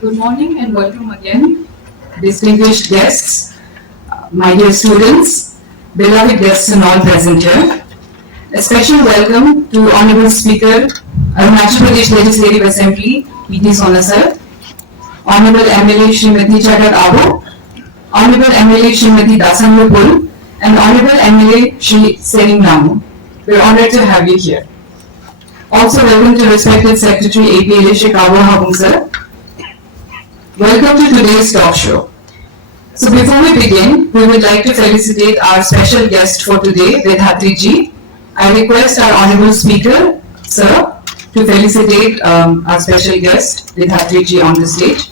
Good morning and welcome again, distinguished guests, my dear students, beloved guests and all present here. A special welcome to Honorable Speaker, Arunachal Pradesh Legislative Assembly, P.T. Sona sir, Honorable MLA Srimati Chagat Abo, Honorable MLA Srimati Dasango Pul, and Honorable MLA Shri Sening Ramu. We're honored to have you here. Also welcome to respected Secretary APLA Shri Kawa Habung sir. Welcome to today's talk show. So before we begin, we would like to felicitate our special guest for today, Vedhatri ji. I request our Honorable Speaker, sir, to felicitate our special guest, Vedhatri ji, on the stage.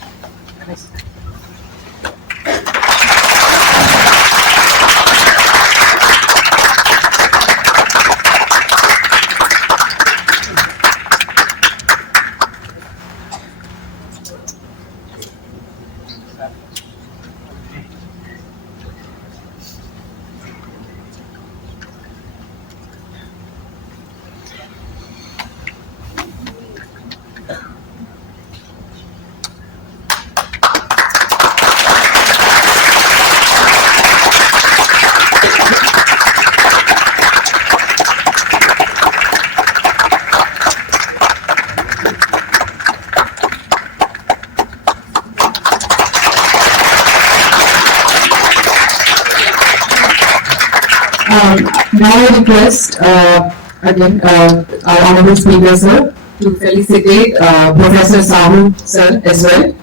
Now I request again our Honorable Speaker sir to felicitate Professor Sahu sir as well.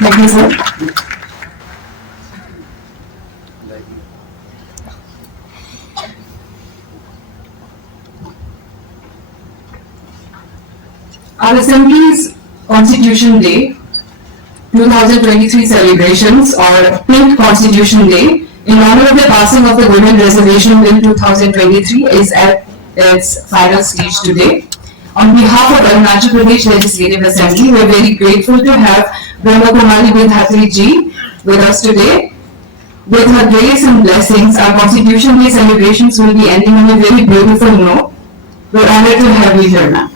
Thank you, sir. Our Assembly's Constitution Day 2023 celebrations, or Pink Constitution Day, in honor of the passing of the Women Reservation Bill 2023, is at its final stage today. On behalf of Arunachal Pradesh Legislative Assembly, we are very grateful to have Brahma Kumari Vedhatri ji with us today. With her grace and blessings, our Constitution Day celebrations will be ending on a very beautiful note. We're honored to have you here, ma'am.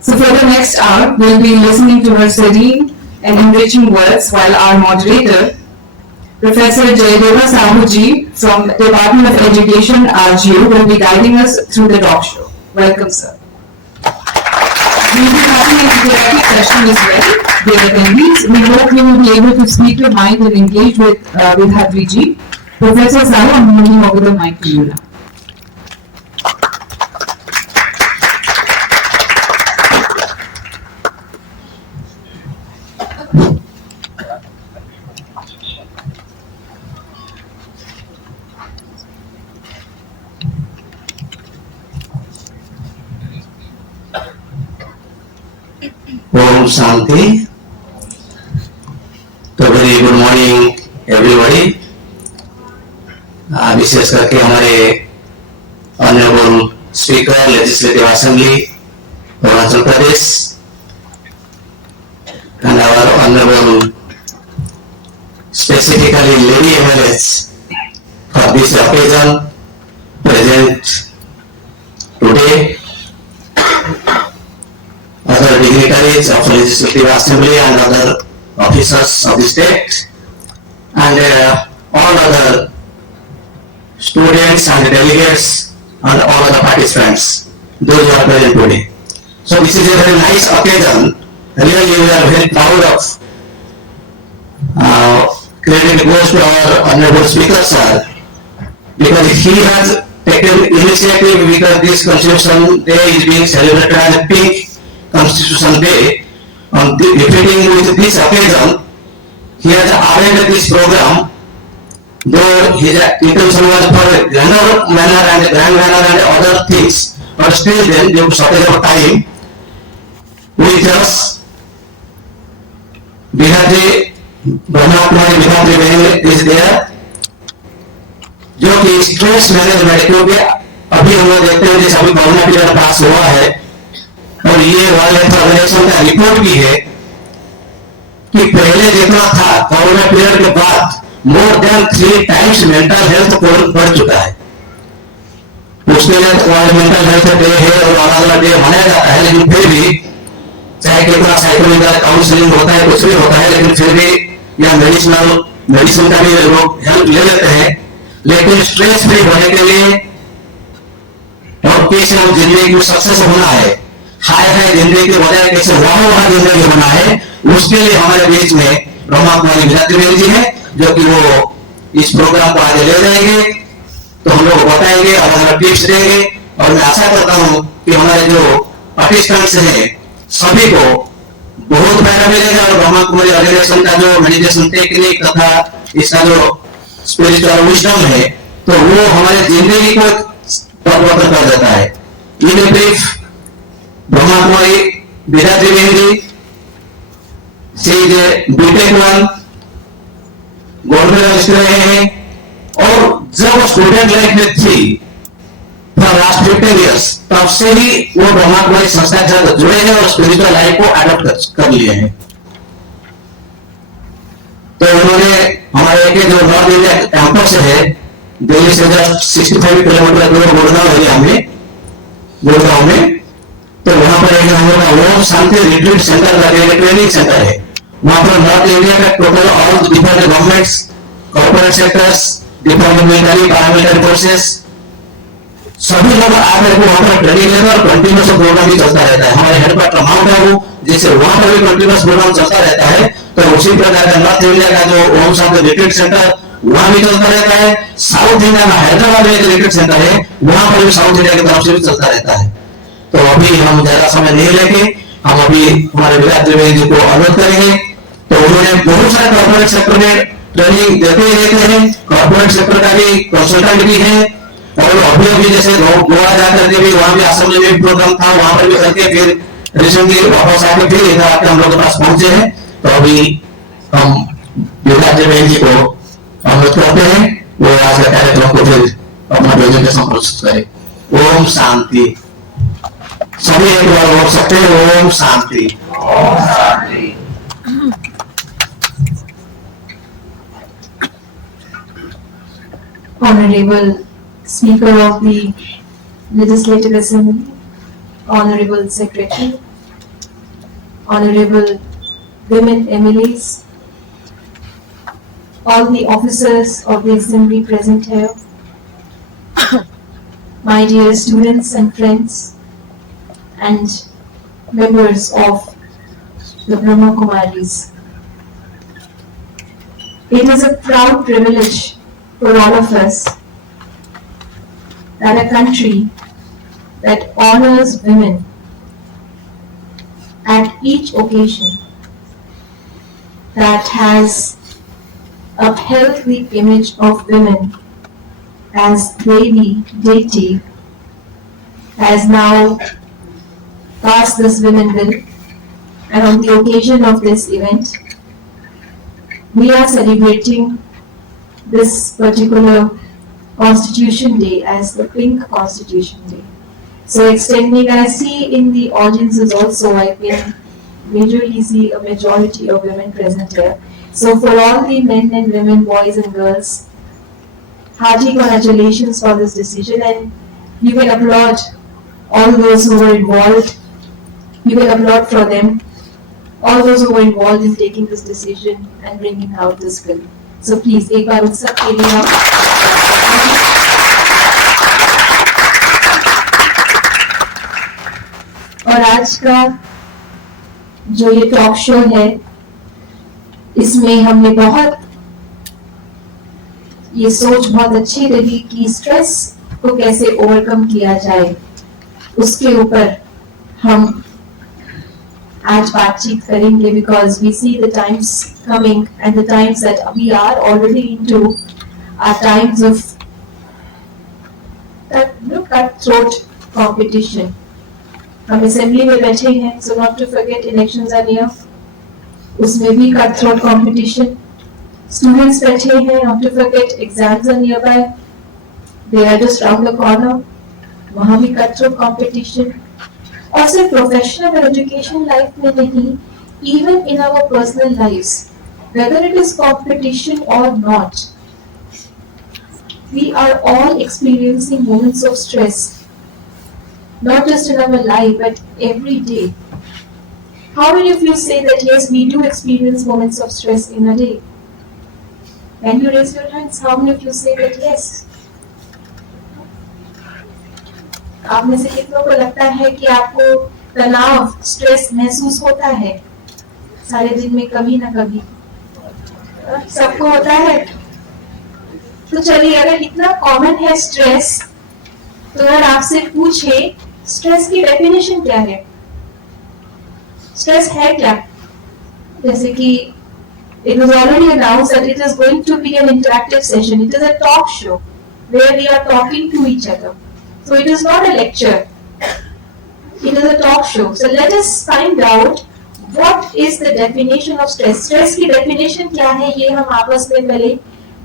So for the next hour, we'll be listening to her serene and enriching words, while our moderator, Professor Jayadeva Sahu ji from Department of Education, RGU, will be guiding us through the talk show. Welcome, sir. We will be having an interactive session as well, dear attendees. We hope you will be able to speak your mind and engage with Vedhatri ji. Professor Sahu, I'm handing over the mic to you now. Om Shanti. तो very good morning everybody. विशेष करके हमारे honourable speaker legislative assembly Arunachal Pradesh and our honorable specifically lady MLAs for this occasion present today, other dignitaries of Legislative Assembly and other officers of the state, and all other students and delegates and all other participants, those who are present today. So this is a very nice occasion. Really we are very proud of. Credit goes to our honorable speaker sir, because he has taken initiative, because this Constitution Day is being celebrated as a Pink Constitution Day, on befitting with this occasion, he has arranged this program. Though his intention was for a grander manner and grand manner and other things, but still then, due to shortage of time, we just Bihari Brahma Kumari Bihari Bihari is there, जो कि stress management, क्योंकि अभी हम लोग देखते हैं जैसे अभी कोरोना पीरियड पास हुआ है और ये वर्ल्ड हेल्थ ऑर्गेनाइजेशन का रिपोर्ट भी है कि पहले जितना था कोरोना पीरियड के बाद more than 3 times mental health बढ़ चुका है। उसके लिए वर्ल्ड मेंटल हेल्थ डे है और अलग अलग डे मनाया जाता है, लेकिन फिर भी चाहे कितना साइकोलॉजिकल काउंसलिंग होता है, कुछ भी होता है, लेकिन फिर भी या मेडिसिन का भी लोग हेल्प ले लेते हैं। लेकिन स्ट्रेस फ्री होने के लिए और कैसे हम जिंदगी को सक्सेस होना है, हाई जिंदगी के बजाय कैसे वहां जिंदगी होना है, उसके लिए हमारे बीच में ब्रह्मा कुमारी विराट जी है, जो कि वो इस प्रोग्राम को आगे ले जाएंगे, तो हम लोग बताएंगे, अलग अलग टिप्स देंगे। और मैं आशा करता हूं कि हमारे जो पार्टिसिपेंट्स हैं सभी को बहुत फायदा मिलेगा और ब्रह्मा कुमारी ऑर्गेनाइजेशन का जो मेडिटेशन टेक्निक तथा इसका जो स्पिरिचुअल विजडम है, तो वो हमारे जिंदगी को परिवर्तन कर देता है। इन ब्रीफ, ब्रह्मा कुमारी विराट जी से बीटेक 1 गवर्नमेंट रहे हैं और जब स्टूडेंट लाइफ में थी फॉर लास्ट 15 years, तब से ही वो ब्रह्मा कुमारी संस्था के साथ जुड़े हैं और स्पिरिचुअल लाइफ को अडॉप्ट कर लिए हैं। तो उन्होंने हमारे एक जो नॉर्थ इंडिया कैंपस है, दिल्ली से जस्ट 65 किलोमीटर दूर गुड़गांव में, तो वहां पर एक हम लोग का ओम शांति रिट्रीट सेंटर का एक ट्रेनिंग सेंटर है। वहां पर नॉर्थ इंडिया का total all different governments, corporate sectors, different military paramilitary forces, सभी लोग आकर वहां पर ट्रेनिंग लेते और कंटिन्यूस प्रोग्राम भी चलता रहता है। हमारे हेडक्वार्टर माउंट आबू, जैसे वहां पर भी कंटिन्यूस प्रोग्राम चलता रहता है, तो उसी प्रकार का नॉर्थ इंडिया का जो ओम शांति रिट्रीट सेंटर वहां भी चलता रहता है। साउथ इंडिया में हैदराबाद में एक रिट्रीट सेंटर है, वहां पर भी साउथ इंडिया की तरफ से भी चलता रहता है। तो अभी हम ज्यादा समय नहीं लेके हम अभी हमारे विराट जी को अनुरोध करेंगे। तो उन्होंने बहुत सारे कॉर्पोरेट सेक्टर में ट्रेनिंग देते ही रहते हैं, कॉर्पोरेट सेक्टर का भी कंसल्टेंट भी है और अभी जैसे गोवा जाकर के भी वहां भी असम में भी प्रोग्राम था, वहां पर भी करके फिर रिसेंटली वापस आके फिर इधर आके हम लोग के पास पहुंचे हैं। तो अभी हम विराट जी को अनुरोध करते हैं वो आज का कार्यक्रम को फिर अपना प्रेजेंटेशन प्रस्तुत करें। ओम शांति। सभी एक बार बोल सकते हैं, Om Shanti. Om Shanti. Honorable Speaker of the Legislative Assembly, Honorable Secretary, Honorable Women MLAs, all the officers of the Assembly present here, my dear students and friends, and members of the Brahma Kumaris. It is a proud privilege for all of us that a country that honors women at each occasion, that has upheld the image of women as Devi, deity, has now passed this women bill, and on the occasion of this event, we are celebrating this particular Constitution Day as the Pink Constitution Day. So extending, and I see in the audiences also, I can majorly see a majority of women present here. So for all the men and women, boys and girls, hearty congratulations for this decision, and you can applaud all those who were involved. You can applaud for them, all those who were involved in taking this decision and bringing out this bill. So please, एक बार उत्सव के लिए आप और आज का जो ये टॉक शो है, इसमें हमने बहुत ये सोच बहुत अच्छी लगी कि स्ट्रेस को कैसे ओवरकम किया जाए, उसके ऊपर हम आज बातचीत करेंगे because we see the times coming and the times that we are already into are times of cutthroat competition. हम assembly में बैठे हैं, so not to forget elections are near. उसमें भी cutthroat competition. Students बैठे हैं, not to forget exams are nearby. They are just around the corner. वहाँ भी cutthroat competition. और सिर्फ प्रोफेशनल और एजुकेशन लाइफ में नहीं, even in our personal lives, whether it is competition or not, we are all experiencing moments of stress, not just in our life but every day. How many of you say that yes, we do experience moments of stress in a day? Can you raise your hands? How many of you say that yes? आप में से कितनों को लगता है कि आपको तनाव, स्ट्रेस महसूस होता है सारे दिन में कभी ना कभी? सबको होता है। तो चलिए, अगर इतना कॉमन है स्ट्रेस, तो अगर आपसे पूछे स्ट्रेस की डेफिनेशन क्या है, स्ट्रेस है क्या? जैसे कि it was already announced that it is going to be an interactive session. It is a talk show where we are talking to each other. So it is not a lecture. It is a talk show. So let us find out what is the definition of stress. Stress की definition क्या है, ये हम आपस में पहले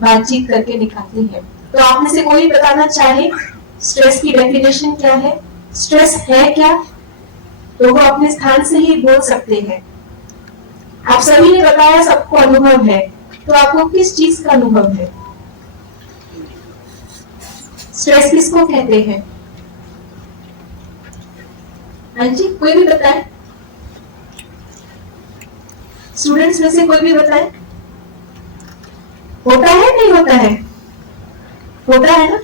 बातचीत करके निकालते हैं. तो आप में से कोई बताना चाहे स्ट्रेस की डेफिनेशन क्या है, स्ट्रेस है क्या? तो वो अपने स्थान से ही बोल सकते हैं. आप सभी ने बताया सबको अनुभव है, तो आपको किस चीज का अनुभव है? स्ट्रेस किसको कहते हैं? हाँ जी, कोई भी बताए? स्टूडेंट्स में से कोई भी बताए? होता है नहीं होता है? होता है ना?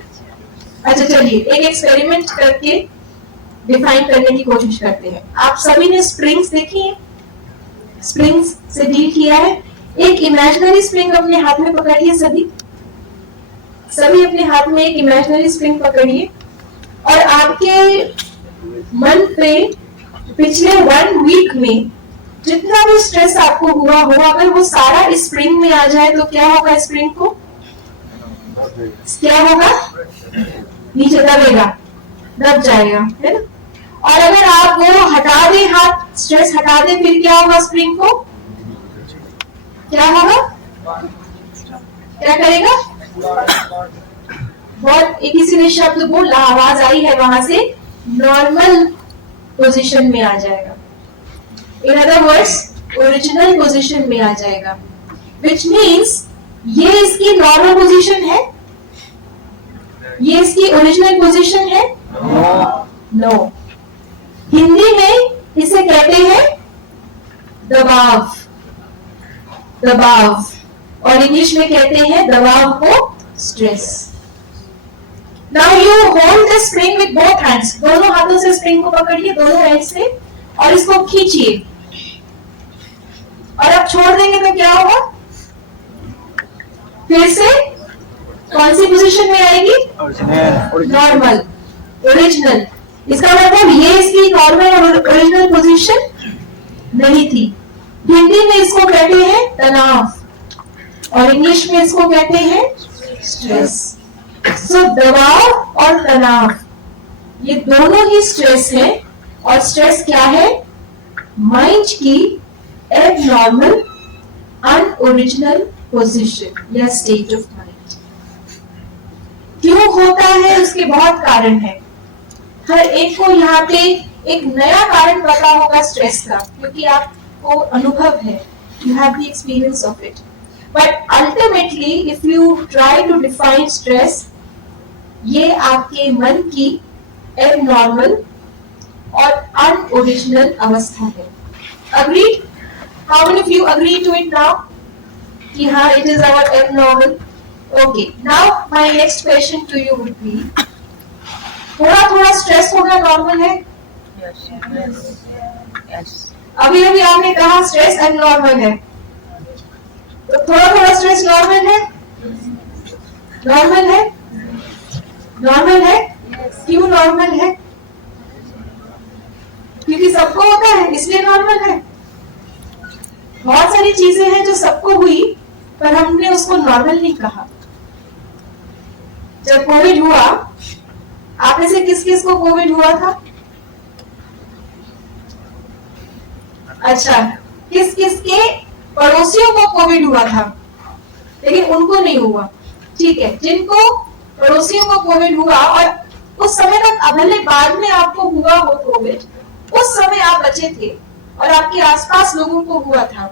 अच्छा चलिए, एक एक्सपेरिमेंट करके डिफाइन करने की कोशिश करते हैं. आप सभी ने स्प्रिंग्स देखी है? स्प्रिंग्स से डील किया है? एक इमेजिनरी स्प्रिंग अपने हाथ में पकड़िए. सभी अपने हाथ में एक इमेजिनरी स्प्रिंग पकड़िए और आपके मन पे पिछले 1 वीक में जितना भी स्ट्रेस आपको हुआ हो, अगर वो सारा इस स्प्रिंग में आ जाए तो क्या होगा? स्प्रिंग को क्या होगा? नीचे दबेगा, दब जाएगा, है ना? और अगर आप वो हटा दे, हाथ स्ट्रेस हटा दे, फिर क्या होगा? स्प्रिंग को क्या होगा? क्या करेगा? बहुत एक किसी ने शब्द बोला, आवाज आई है वहां से, नॉर्मल पोजीशन में आ जाएगा. In other words, original position में आ जाएगा. विच मीन्स ये इसकी नॉर्मल पोजीशन है? ये इसकी ओरिजिनल पोजीशन है? नो. हिंदी में इसे कहते हैं दबाव. दबाव. और इंग्लिश में कहते हैं दबाव को stress. Now you hold the spring with both hands. दोनों हाथों से स्प्रिंग को पकड़िए, दोनों हैंड से, और इसको खींचिए. और अब छोड़ देंगे तो क्या होगा? फिर से कौन सी पोजीशन में आएगी? Normal, original. इसका मतलब ये इसकी नॉर्मल और ओरिजिनल पोजीशन नहीं थी. हिंदी में इसको कहते हैं तनाव और इंग्लिश में इसको कहते हैं स्ट्रेस. सो दबाव और तनाव ये दोनों ही स्ट्रेस है. और स्ट्रेस क्या है? माइंड की एबनॉर्मल, अनओरिजिनल पोजीशन या स्टेट ऑफ माइंड. क्यों होता है? उसके बहुत कारण है. हर एक को यहाँ पे एक नया कारण पता होगा स्ट्रेस का, क्योंकि आपको अनुभव है, you have the experience of it. But ultimately if you try to define stress, ये आपके मन की एबनॉर्मल और अनओरिजिनल अवस्था है. Agreed? How many of you agree to it now कि हाँ, it is our abnormal? Okay. Now my next question to you would be, थोड़ा स्ट्रेस होना नॉर्मल है? अभी आपने कहा स्ट्रेस एबनॉर्मल है, तो थोड़ा स्ट्रेस नॉर्मल है? नॉर्मल है? नॉर्मल है? क्यों नॉर्मल है? क्योंकि सबको होता है इसलिए नॉर्मल है। बहुत सारी चीजें हैं जो सबको हुई पर हमने उसको नॉर्मल नहीं कहा। जब कोविड हुआ, आप में से किस किस को कोविड हुआ था? अच्छा, किस किस के पड़ोसियों को कोविड हुआ था लेकिन उनको नहीं हुआ? ठीक है, जिनको पड़ोसियों को कोविड हुआ और उस समय तक भले बाद में आपको हुआ हो कोविड, उस समय आप बचे थे और आपके आसपास लोगों को हुआ था,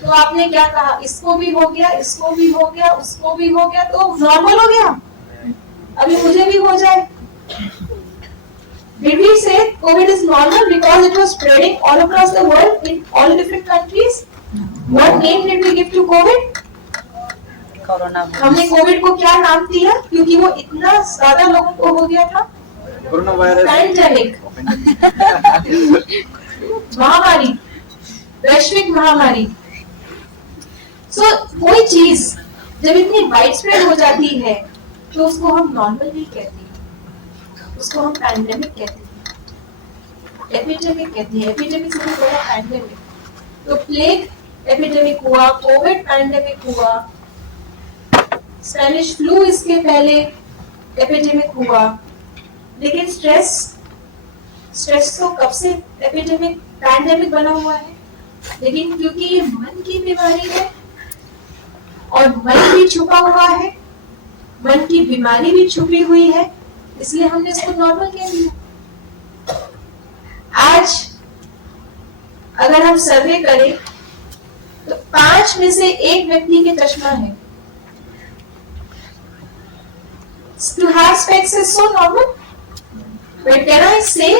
तो आपने क्या कहा? इसको भी हो गया, इसको भी हो गया, उसको भी हो गया, तो नॉर्मल हो गया, अभी मुझे भी हो जाए। Did we say COVID is normal because it was spreading all across the world in all different countries? What name did we give to COVID? Corona हमने कोविड को क्या नाम दिया? क्योंकि वो इतना ज्यादा लोगों को हो गया था। कोरोना वायरस, पैंडेमिक, महामारी, वैश्विक महामारी। कोई चीज जब इतनी वाइड स्प्रेड हो जाती है तो उसको हम नॉर्मल नहीं कहते, उसको हम पैंडेमिक कहते हैं, एपिडेमिक कहते हैं। एपिडेमिक से भी बड़ा पैंडेमिक। तो प्लेग एपिडेमिक हुआ, कोविड पैंडेमिक हुआ, स्पेनिश फ्लू इसके पहले एपिडेमिक हुआ। लेकिन स्ट्रेस तो कब से एपिडेमिक पैंडेमिक बना हुआ है, लेकिन क्योंकि ये मन की बीमारी है और मन भी छुपा हुआ है, मन की बीमारी भी छुपी हुई है, इसलिए हमने इसको नॉर्मल कह दिया। आज अगर हम सर्वे करें तो 5 में से 1 व्यक्ति के चश्मा है। To have specs is so normal, but can I say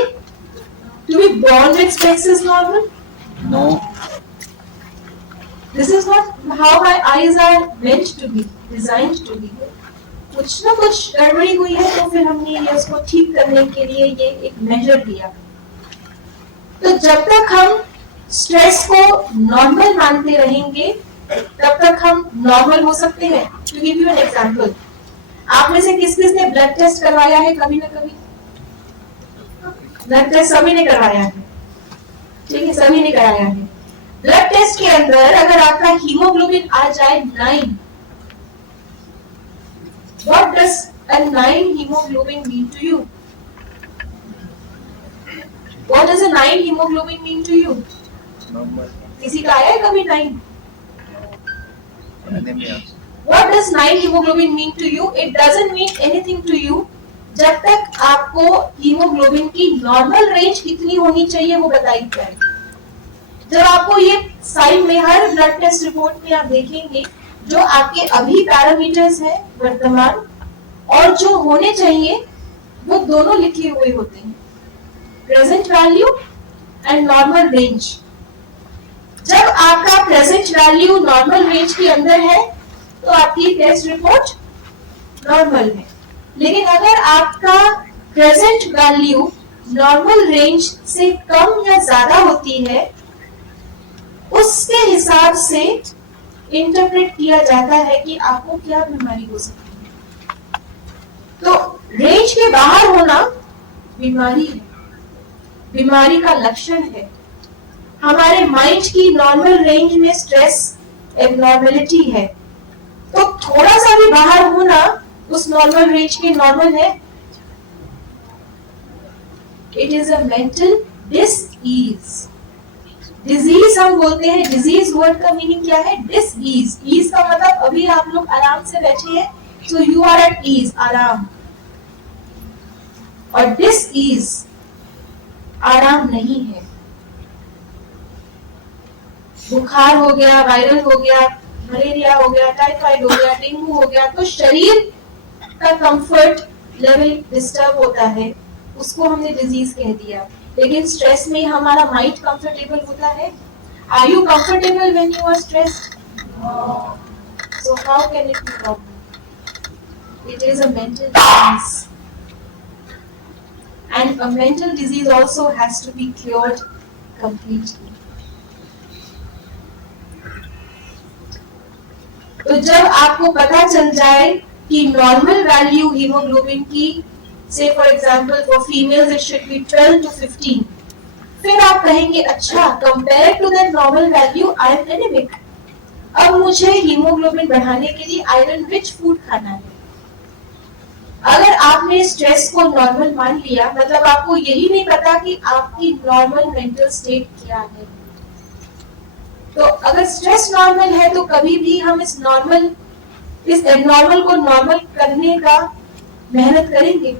to be born with specs is normal? no, This is not how my eyes are meant to be, designed to be. कुछ ना कुछ गड़बड़ी हुई है तो फिर हमने ये उसको ठीक करने के लिए ये एक मेजर दिया। तो जब तक हम स्ट्रेस को नॉर्मल मानते रहेंगे तब तक हम नॉर्मल हो सकते हैं। To give you an example, आप में से किस किस ने ब्लड टेस्ट करवाया है कभी ना कभी? ब्लड टेस्ट सभी ने करवाया है, ठीक है, सभी ने कराया है। ब्लड टेस्ट के अंदर अगर आपका हीमोग्लोबिन आ जाए 9, what does a 9 hemoglobin mean to you? What does a 9 hemoglobin mean to you? normal, किसी का आया है कभी 9? anemia, What does 9 hemoglobin mean to you? It doesn't mean anything to you जब तक आपको हीमोग्लोबिन की नॉर्मल रेंज कितनी होनी चाहिए वो बताई जाए। जब आपको ये साइन में हर ब्लड टेस्ट रिपोर्ट में आप देखेंगे जो आपके अभी पैरामीटर्स हैं वर्तमान और जो होने चाहिए वो दोनों लिखे हुए होते हैं, present value and normal range. जब आपका प्रेजेंट वैल्यू नॉर्मल रेंज के अंदर है तो आपकी टेस्ट रिपोर्ट नॉर्मल है। लेकिन अगर आपका प्रेजेंट वैल्यू नॉर्मल रेंज से कम या ज्यादा होती है उसके हिसाब से इंटरप्रेट किया जाता है कि आपको क्या बीमारी हो सकती है। तो रेंज के बाहर होना बीमारी है, बीमारी का लक्षण है। हमारे माइंड की नॉर्मल रेंज में स्ट्रेस एबनॉर्मलिटी है, तो थोड़ा सा भी बाहर होना उस नॉर्मल रेंज के नॉर्मल है। It is a mental disease. Disease हम बोलते हैं, डिजीज वर्ड का मीनिंग क्या है? डिसईज। ईज का मतलब अभी आप लोग आराम से बैठे हैं, so you are at ease, आराम। और डिसईज आराम नहीं है। बुखार हो गया, वायरल हो गया, मलेरिया हो गया, टाइफाइड हो गया, डेंगू हो गया, तो शरीर का कंफर्ट लेवल डिस्टर्ब होता है, उसको हमने डिजीज कह दिया। लेकिन स्ट्रेस में हमारा माइंड कंफर्टेबल होता है। Are you comfortable when you are stressed? So how can it be problem? It is a mental disease and a mental disease also has to be cured completely. तो जब आपको पता चल जाए कि नॉर्मल वैल्यू हीमोग्लोबिन की, say for example for females it should be 12 to 15, फिर आप कहेंगे अच्छा compare to the normal value I am anaemic, अब मुझे हीमोग्लोबिन बढ़ाने के लिए आयरन रिच फूड खाना है। अगर आपने स्ट्रेस को नॉर्मल मान लिया, मतलब आपको यही नहीं पता कि आपकी नॉर्मल मेंटल स्टेट क्या है। तो अगर स्ट्रेस नॉर्मल है तो कभी भी हम इस एबनॉर्मल को नॉर्मल करने का मेहनत करेंगे,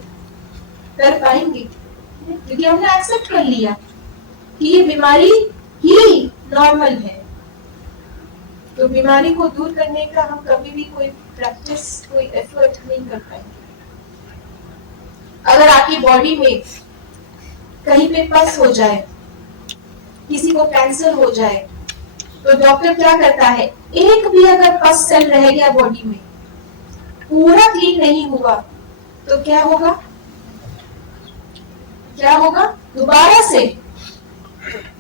कर पाएंगे, क्योंकि हमने एक्सेप्ट कर लिया कि ये बीमारी ही नॉर्मल है। तो बीमारी को दूर करने का हम कभी भी कोई प्रैक्टिस, कोई एफर्ट नहीं कर पाएंगे। अगर आपकी बॉडी में कहीं पे पस हो जाए, किसी को कैंसर हो जाए, तो डॉक्टर क्या करता है, एक भी अगर पस सेल रह गया बॉडी में, पूरा क्लीन नहीं हुआ, तो क्या होगा, क्या होगा, दोबारा से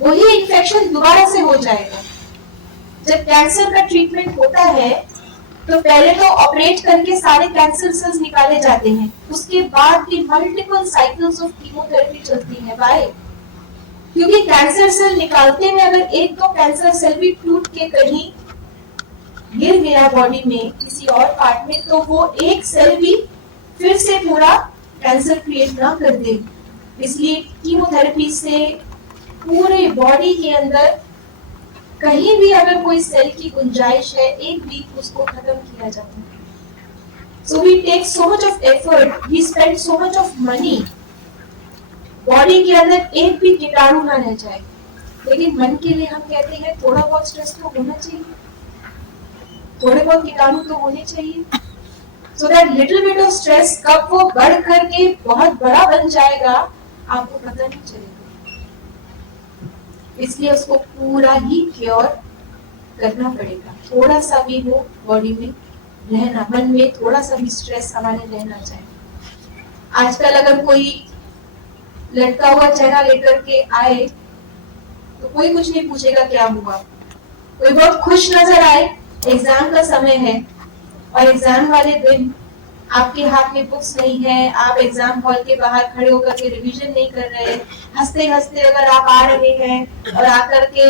वही इन्फेक्शन दोबारा से हो जाएगा। जब कैंसर का ट्रीटमेंट होता है तो पहले तो ऑपरेट करके सारे कैंसर सेल्स निकाले जाते हैं, उसके बाद भी मल्टीपल साइकिल्स ऑफ कीमोथेरेपी चलती है। वाई? क्योंकि कैंसर सेल निकालते में अगर एक दो कैंसर सेल भी टूट के कहीं गिर गया बॉडी में किसी और पार्ट में, तो वो एक सेल भी फिर से पूरा कैंसर क्रिएट ना कर दे। इसलिए कीमोथेरेपी से पूरे बॉडी के अंदर कहीं भी अगर कोई सेल की गुंजाइश है, एक भी उसको खत्म किया जाता है। So we take so much of effort, we spend so much of money, body के अंदर एक भी कीटाणु ना रह जाए, लेकिन मन के लिए हम कहते हैं थोड़ा बहुत स्ट्रेस तो होना चाहिए, थोड़े बहुत कीटाणु तो होने चाहिए, so that little bit of stress कब वो बढ़ करके बहुत बड़ा बन जाएगा आपको पता नहीं चलेगा। इसलिए उसको पूरा ही क्योर करना पड़ेगा। थोड़ा सा भी वो बॉडी में रहना, मन में थोड़ा सा भी स्ट्रेस हमारे रहना चाहिए। आजकल अगर कोई लटका हुआ चेहरा लेकर के आए तो कोई कुछ नहीं पूछेगा क्या हुआ। कोई बहुत खुश नजर आए, एग्जाम का समय है और एग्जाम वाले दिन आपके हाथ में बुक्स नहीं है, आप एग्जाम हॉल के बाहर खड़े होकर के रिवीजन नहीं कर रहे, हंसते हंसते अगर आप आ रहे हैं और आकर के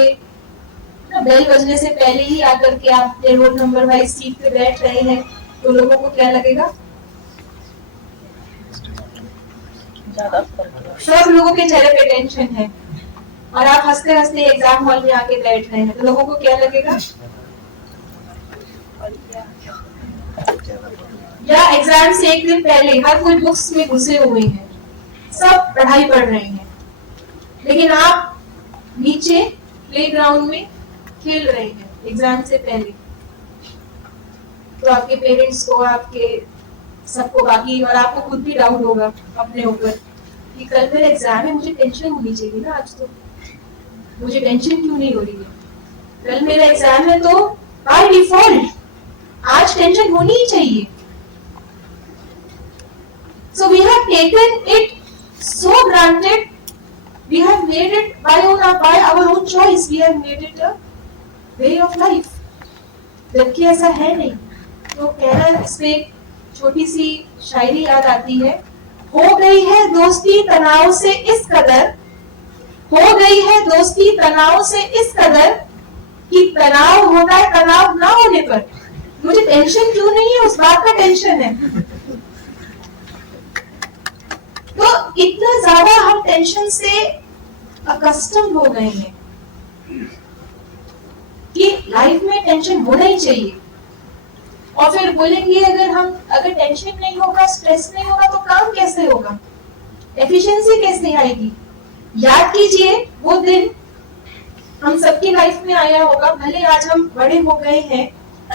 बेल बजने से पहले ही आकर के आप रोल नंबर वाइज सीट पे बैठ रहे हैं, तो लोगों को क्या लगेगा? सब लोगों के चेहरे पे टेंशन है और आप हंसते हंसते एग्जाम हॉल में आके बैठ रहे हैं, तो लोगों को क्या लगेगा? या एग्जाम से एक दिन पहले हर कोई बुक्स में घुसे हुए हैं, सब पढ़ाई पढ़ रहे हैं, लेकिन आप नीचे प्लेग्राउंड में खेल रहे हैं एग्जाम से पहले। तो आपके पेरेंट्स को, आपके सबको, बाकी और आपको खुद भी डाउट होगा अपने ऊपर कि कल मेरा एग्जाम है, मुझे टेंशन होनी चाहिए ना, आज तो मुझे टेंशन क्यों नहीं हो रही है? कल मेरा एग्जाम है तो बाय डिफॉल्ट आज टेंशन होनी ही चाहिए। So we have taken it so granted, we have made it by our own choice, we have made it a way of life, जबकि ऐसा है नहीं। तो कहना, इसमें एक छोटी सी शायरी याद आती है, हो गई है दोस्ती तनाव से इस कदर, हो गई है दोस्ती तनाव से इस कदर कि तनाव होता है तनाव ना होने पर, मुझे टेंशन क्यों नहीं है, उस बात का टेंशन है। तो इतना ज्यादा हम टेंशन से अकस्टम हो गए हैं कि लाइफ में टेंशन होना ही चाहिए। और फिर बोलेंगे अगर टेंशन नहीं होगा, स्ट्रेस नहीं होगा, तो काम कैसे होगा, एफिशिएंसी कैसे आएगी? याद कीजिए वो दिन हम सबकी लाइफ में आया होगा, भले आज हम बड़े हो गए हैं,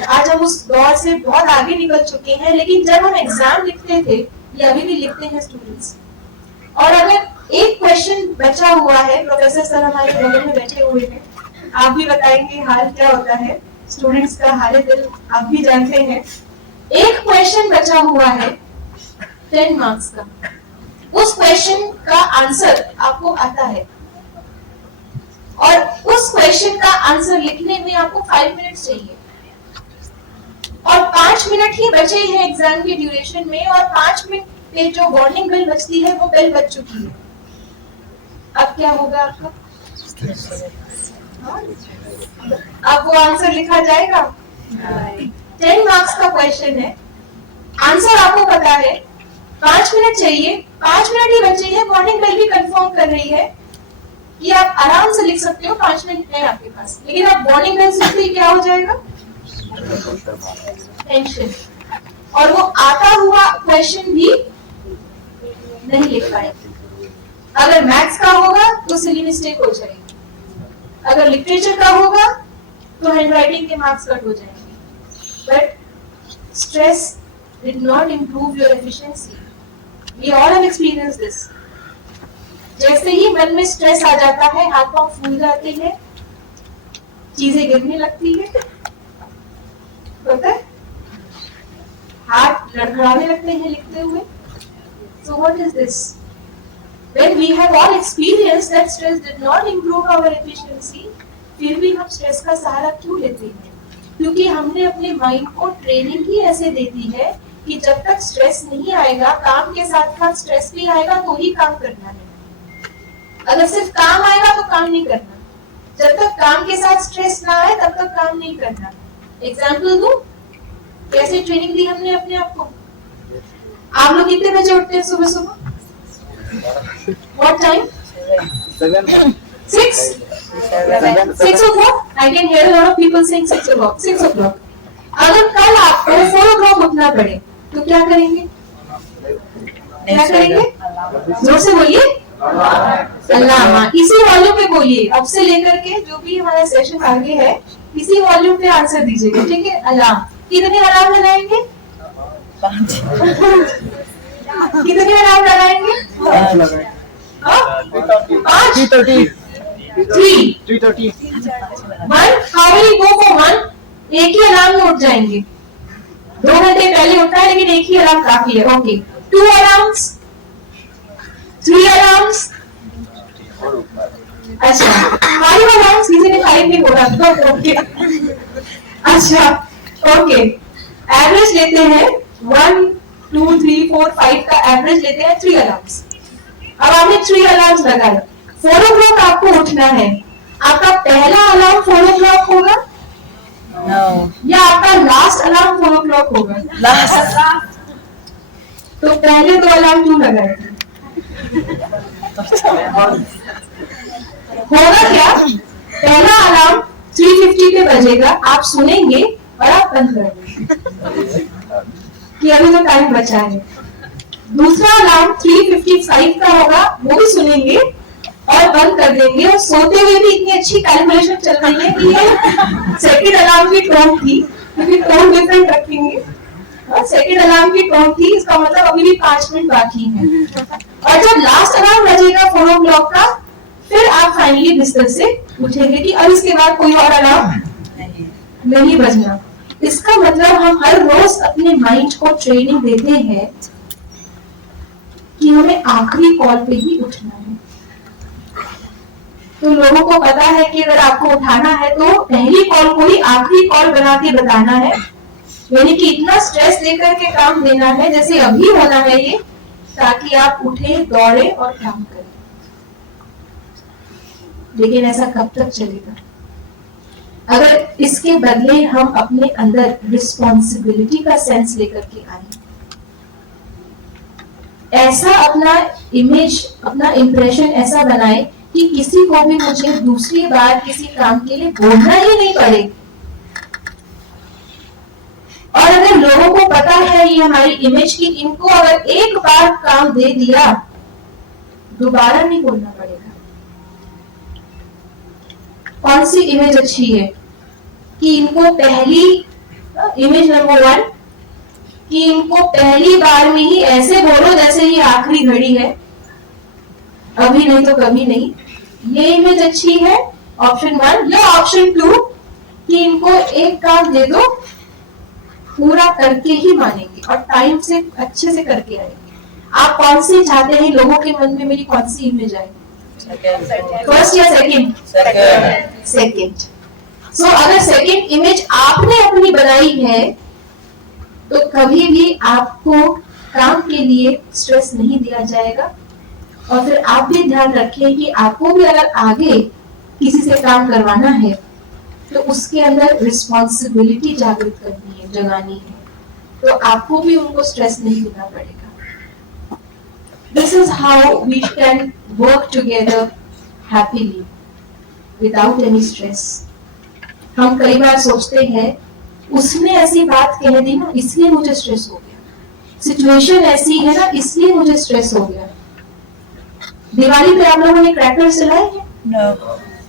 आज हम उस दौर से बहुत आगे निकल चुके हैं, लेकिन जब हम एग्जाम लिखते थे या अभी भी लिखते हैं स्टूडेंट्स, और अगर एक क्वेश्चन बचा हुआ है, प्रोफेसर सर हमारे बगल में बैठे हुए हैं, आप भी बताएंगे हाल क्या होता है स्टूडेंट्स का, हाल दिल आप भी जानते हैं। एक क्वेश्चन बचा हुआ है 10 मार्क्स का, उस क्वेश्चन का आंसर आपको आता है और उस क्वेश्चन का आंसर लिखने में आपको 5 मिनट चाहिए और 5 मिनट ही बचे हैं एग्जाम के ड्यूरेशन में, और 5 मिनट पे जो वार्निंग बेल बजती है वो बेल बज चुकी है। अब क्या होगा आपका? अब वो आंसर लिखा जाएगा। 10 मार्क्स का क्वेश्चन है, आंसर आपको पता है, 5 मिनट चाहिए, 5 मिनट ही बचे हैं, मॉर्निंग बेल भी कंफर्म कर रही है कि आप आराम से लिख सकते हो, 5 मिनट है आपके पास। लेकिन आप मॉर्निंग बेल सुनते ही क्या हो जाएगा, टेंशन, और वो आता हुआ क्वेश्चन भी नहीं लिख पाएंगे। अगर मैथ्स का होगा तो सिली मिस्टेक हो जाएगी, अगर लिटरेचर का होगा तो हैंडराइटिंग के मार्क्स कट हो जाएंगे। But stress did not improve your efficiency. We all have experienced this. जैसे ही मन में स्ट्रेस आ जाता है, हाथ पांव फूल जाते हैं, चीजें गिरने लगती है, पता है, हाथ लड़खड़ाने लगते हैं लिखते हुए। So what is this? When we have all experienced that stress did not improve our efficiency, फिर भी हम स्ट्रेस का सहारा क्यों लेते हैं? क्योंकि हमने अपने माइंड को ट्रेनिंग ही ऐसे दे दी है कि जब तक स्ट्रेस नहीं आएगा, काम के साथ साथ स्ट्रेस भी आएगा तो ही काम करना है। अगर सिर्फ काम आएगा तो काम नहीं करना, जब तक काम के साथ स्ट्रेस ना आए तब तक काम नहीं करना। एग्जाम्पल दूं, कैसे ट्रेनिंग दी हमने अपने आप को। आप लोग कितने बजे उठते हैं सुबह सुबह? What time? 6 o'clock? I can hear a lot of people saying 6 o'clock. 6 o'clock. अगर कल आपको 4 o'clock उठना पड़े तो क्या करेंगे? क्या करेंगे? जोर से बोलिए, अल्लाह। इसी वॉल्यूम पे बोलिए, अब से लेकर के जो भी हमारा सेशन आगे है, इसी वॉल्यूम पे आंसर दीजिएगा, ठीक है? अल्लाह। कितने अलार्म लगाएंगे? 5। कितने अलार्म लगाएंगे? 3:30. 1. How will you go for 1? एक ही अलार्म में उठ जाएंगे। 2 घंटे पहले उठा है लेकिन एक ही अलार्म काफी है। ओके, 2 अलार्म्स, 3 अलार्म्स, अच्छा 5 अलार्म्स। किसी ने 5 नहीं बोला तो ओके, अच्छा ओके। एवरेज लेते हैं 1, 2, 3, 4, 5 का एवरेज लेते हैं 3 अलार्म्स। अब आपने 3 अलार्म्स लगाए, 4 o'clock आपको उठना है। आपका पहला अलार्म 4 o'clock होगा या आपका लास्ट अलार्म 4 o'clock होगा? लास्ट। तो पहले 2 अलार्म क्यों लगाए थे? होगा क्या, पहला अलार्म 3:50 पे बजेगा, आप सुनेंगे और आप बंद कर देंगे कि अभी तो टाइम बचा है। दूसरा अलार्म 3:55 का होगा, वो भी सुनेंगे और बंद कर देंगे। और सोते हुए भी इतनी अच्छी कैलकुलेशन चल रही है कि ये सेकंड अलार्म की टोन थी, क्योंकि टोन डिफरेंट रखेंगे। सेकंड अलार्म की टोन थी, इसका मतलब अभी भी 5 मिनट बाकी है। और जब लास्ट अलार्म बजेगा 4 o'clock का, फिर आप फाइनली बिस्तर से उठेंगे कि अब इसके बाद कोई और अलार्म नहीं बजना। इसका मतलब हम हर रोज अपने माइंड को ट्रेनिंग देते हैं कि हमें आखिरी कॉल पे ही उठना है। तो लोगों को पता है कि अगर आपको उठाना है तो पहली कॉल को ही आखिरी कॉल बना के बताना है, यानी कि इतना स्ट्रेस लेकर के काम देना है जैसे अभी होना है ये, ताकि आप उठे, दौड़े और काम करें। लेकिन ऐसा कब तक चलेगा? अगर इसके बदले हम अपने अंदर रिस्पॉन्सिबिलिटी का सेंस लेकर के आए, ऐसा अपना इमेज, अपना इंप्रेशन ऐसा बनाए कि किसी को भी मुझे दूसरी बार किसी काम के लिए बोलना ही नहीं पड़े। और अगर लोगों को पता है ये हमारी इमेज की, इनको अगर एक बार काम दे दिया दोबारा नहीं बोलना पड़ेगा। कौन सी इमेज अच्छी है कि इनको पहली इमेज नंबर 1 कि इनको पहली बार में ही ऐसे बोलो जैसे ये आखिरी घड़ी है, अभी नहीं तो कभी नहीं। ये इमेज अच्छी है, ऑप्शन 1। या ऑप्शन 2 कि इनको एक काम दे दो, पूरा करके ही मानेंगे और टाइम से अच्छे से करके आएंगे। आप कौन सी चाहते हैं लोगों के मन में मेरी कौन सी इमेज आए? फर्स्ट या सेकंड? सेकंड। सो अगर सेकंड इमेज आपने अपनी बनाई है तो कभी भी आपको काम के लिए स्ट्रेस नहीं दिया जाएगा। और फिर आप भी ध्यान रखें कि आपको भी अगर आगे किसी से काम करवाना है तो उसके अंदर रिस्पॉन्सिबिलिटी जागृत करनी है, जगानी है, तो आपको भी उनको स्ट्रेस नहीं देना पड़ेगा। This is how we can work together happily without any stress. हम कई बार सोचते हैं उसने ऐसी बात कह दी ना इसलिए मुझे स्ट्रेस हो गया, सिचुएशन ऐसी है ना इसलिए मुझे स्ट्रेस हो गया। दिवाली पे आप लोगों ने क्रैकर जलाए हैं?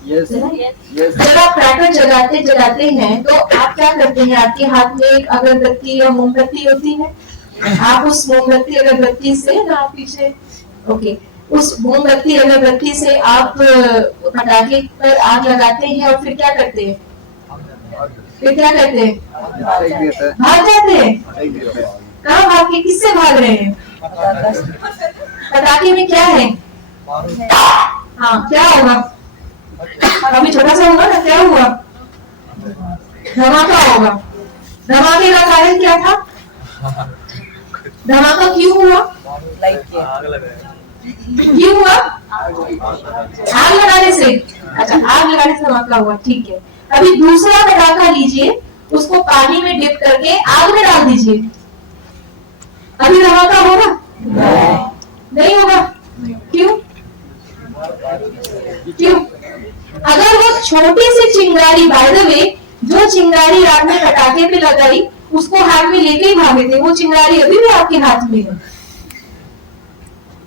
Yes. Yes. जब आप क्रैकर जलाते हैं तो आप क्या करते हैं? आपके हाथ में एक अगरबत्ती या मोमबत्ती होती है, आप उस मोमबत्ती अगरबत्ती से ना पीछे ओके उस मोमबत्ती अगरबत्ती से आप पटाखे पर आग लगाते हैं और फिर क्या करते हैं? भाग जाते हैं। कहाँ भाग के, किससे भाग रहे हैं? पटाखे में क्या है? हाँ, क्या होगा? अभी छोटा सा होगा ना, क्या हुआ? धमाका होगा। धमाके का कारण क्या था? धमाका क्यों हुआ? क्यों हुआ? आग लगाने से। अच्छा, आग लगाने से धमाका हुआ, ठीक है। अभी दूसरा पटाखा लीजिए, उसको पानी में डिप करके आग में डाल दीजिए, अभी धमाका होगा? नहीं होगा। क्यों? क्यों? अगर वो छोटी सी चिंगारी, बाय द वे, जो चिंगारी आपने पटाखे पे लगाई उसको हाथ में लेके ही भागे थे, वो चिंगारी अभी भी आपके हाथ में है।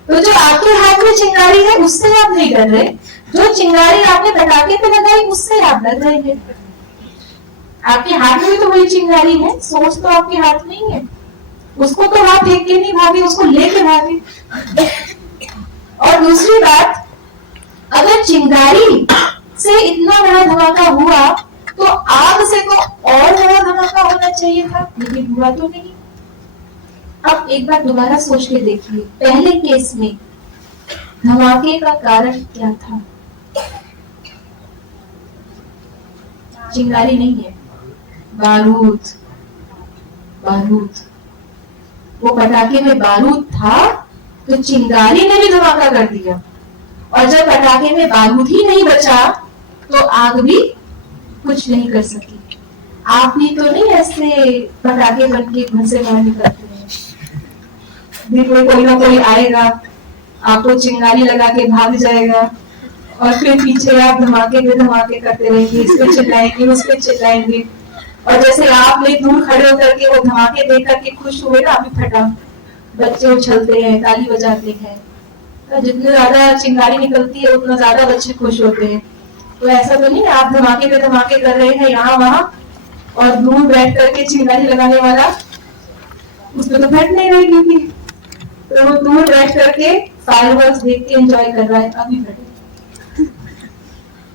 तो जो आपके हाथ में चिंगारी है उससे आप नहीं डर रहे, जो चिंगारी आपने पटाखे पे लगाई उससे आप डर रहे हैं। आपके हाथ में भी तो वही चिंगारी है, सोच तो आपके हाथ में ही है, उसको तो आप देख के नहीं भागे, उसको लेके भागे। और दूसरी बात, अगर चिंगारी से इतना बड़ा धमाका हुआ तो आग से तो और बड़ा धमाका होना चाहिए था, लेकिन हुआ तो नहीं। अब एक बार दोबारा सोच के देखिए, पहले केस में धमाके का कारण क्या था? चिंगारी नहीं है, बारूद। बारूद, वो पटाखे में बारूद था तो चिंगारी ने भी धमाका कर दिया, और जब पटाखे में बारूद ही नहीं बचा तो आग भी कुछ नहीं कर सकी। आप भी तो नहीं ऐसे पटाखे बन के घर से बाहर निकलते हैं, दिन में कोई ना कोई आएगा, आपको चिंगारी लगा के भाग जाएगा, और फिर पीछे आप धमाके पे धमाके करते रहेंगे, इस पे चिल्लाएंगे, उस पे चिल्लाएंगे, और जैसे आपने दूर खड़े होकर के वो धमाके देख करके खुश हुए ना, अभी फटा, बच्चे उछलते हैं, ताली बजाते हैं, तो जितनी ज्यादा चिंगारी निकलती है उतना ज्यादा बच्चे खुश होते हैं। तो ऐसा तो नहीं आप धमाके पे धमाके कर रहे हैं यहाँ वहाँ, और दूर बैठ करके चिंगारी लगाने वाला उसमें तो फट नहीं रहेगी थी, तो वो दूर बैठ करके फायरवर्क्स देख के एंजॉय कर रहा है, अभी फटे।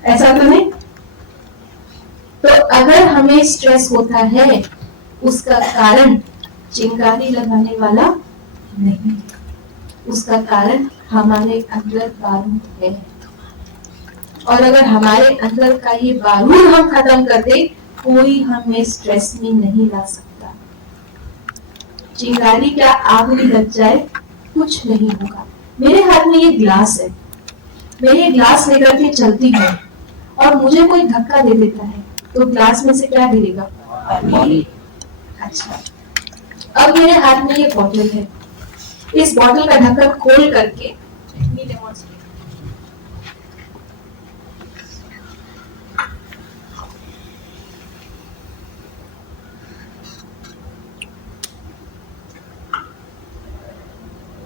ऐसा तो नहीं। तो अगर हमें स्ट्रेस होता है उसका कारण चिंगारी लगाने वाला नहीं, उसका कारण हमारे अंदर बारूद है, और अगर हमारे अंदर का ये बारूद हम खत्म कर दे, कोई हमें स्ट्रेस में नहीं ला सकता। चिंगारी क्या आग में लग जाए, कुछ नहीं होगा। मेरे हाथ में ये ग्लास है, मैं ये ग्लास लेकर के चलती हूँ और मुझे कोई धक्का दे देता है तो ग्लास में से क्या गिरेगा? अच्छा, अब मेरे हाथ में ये बॉटल है, इस बॉटल का ढक्कन खोल करके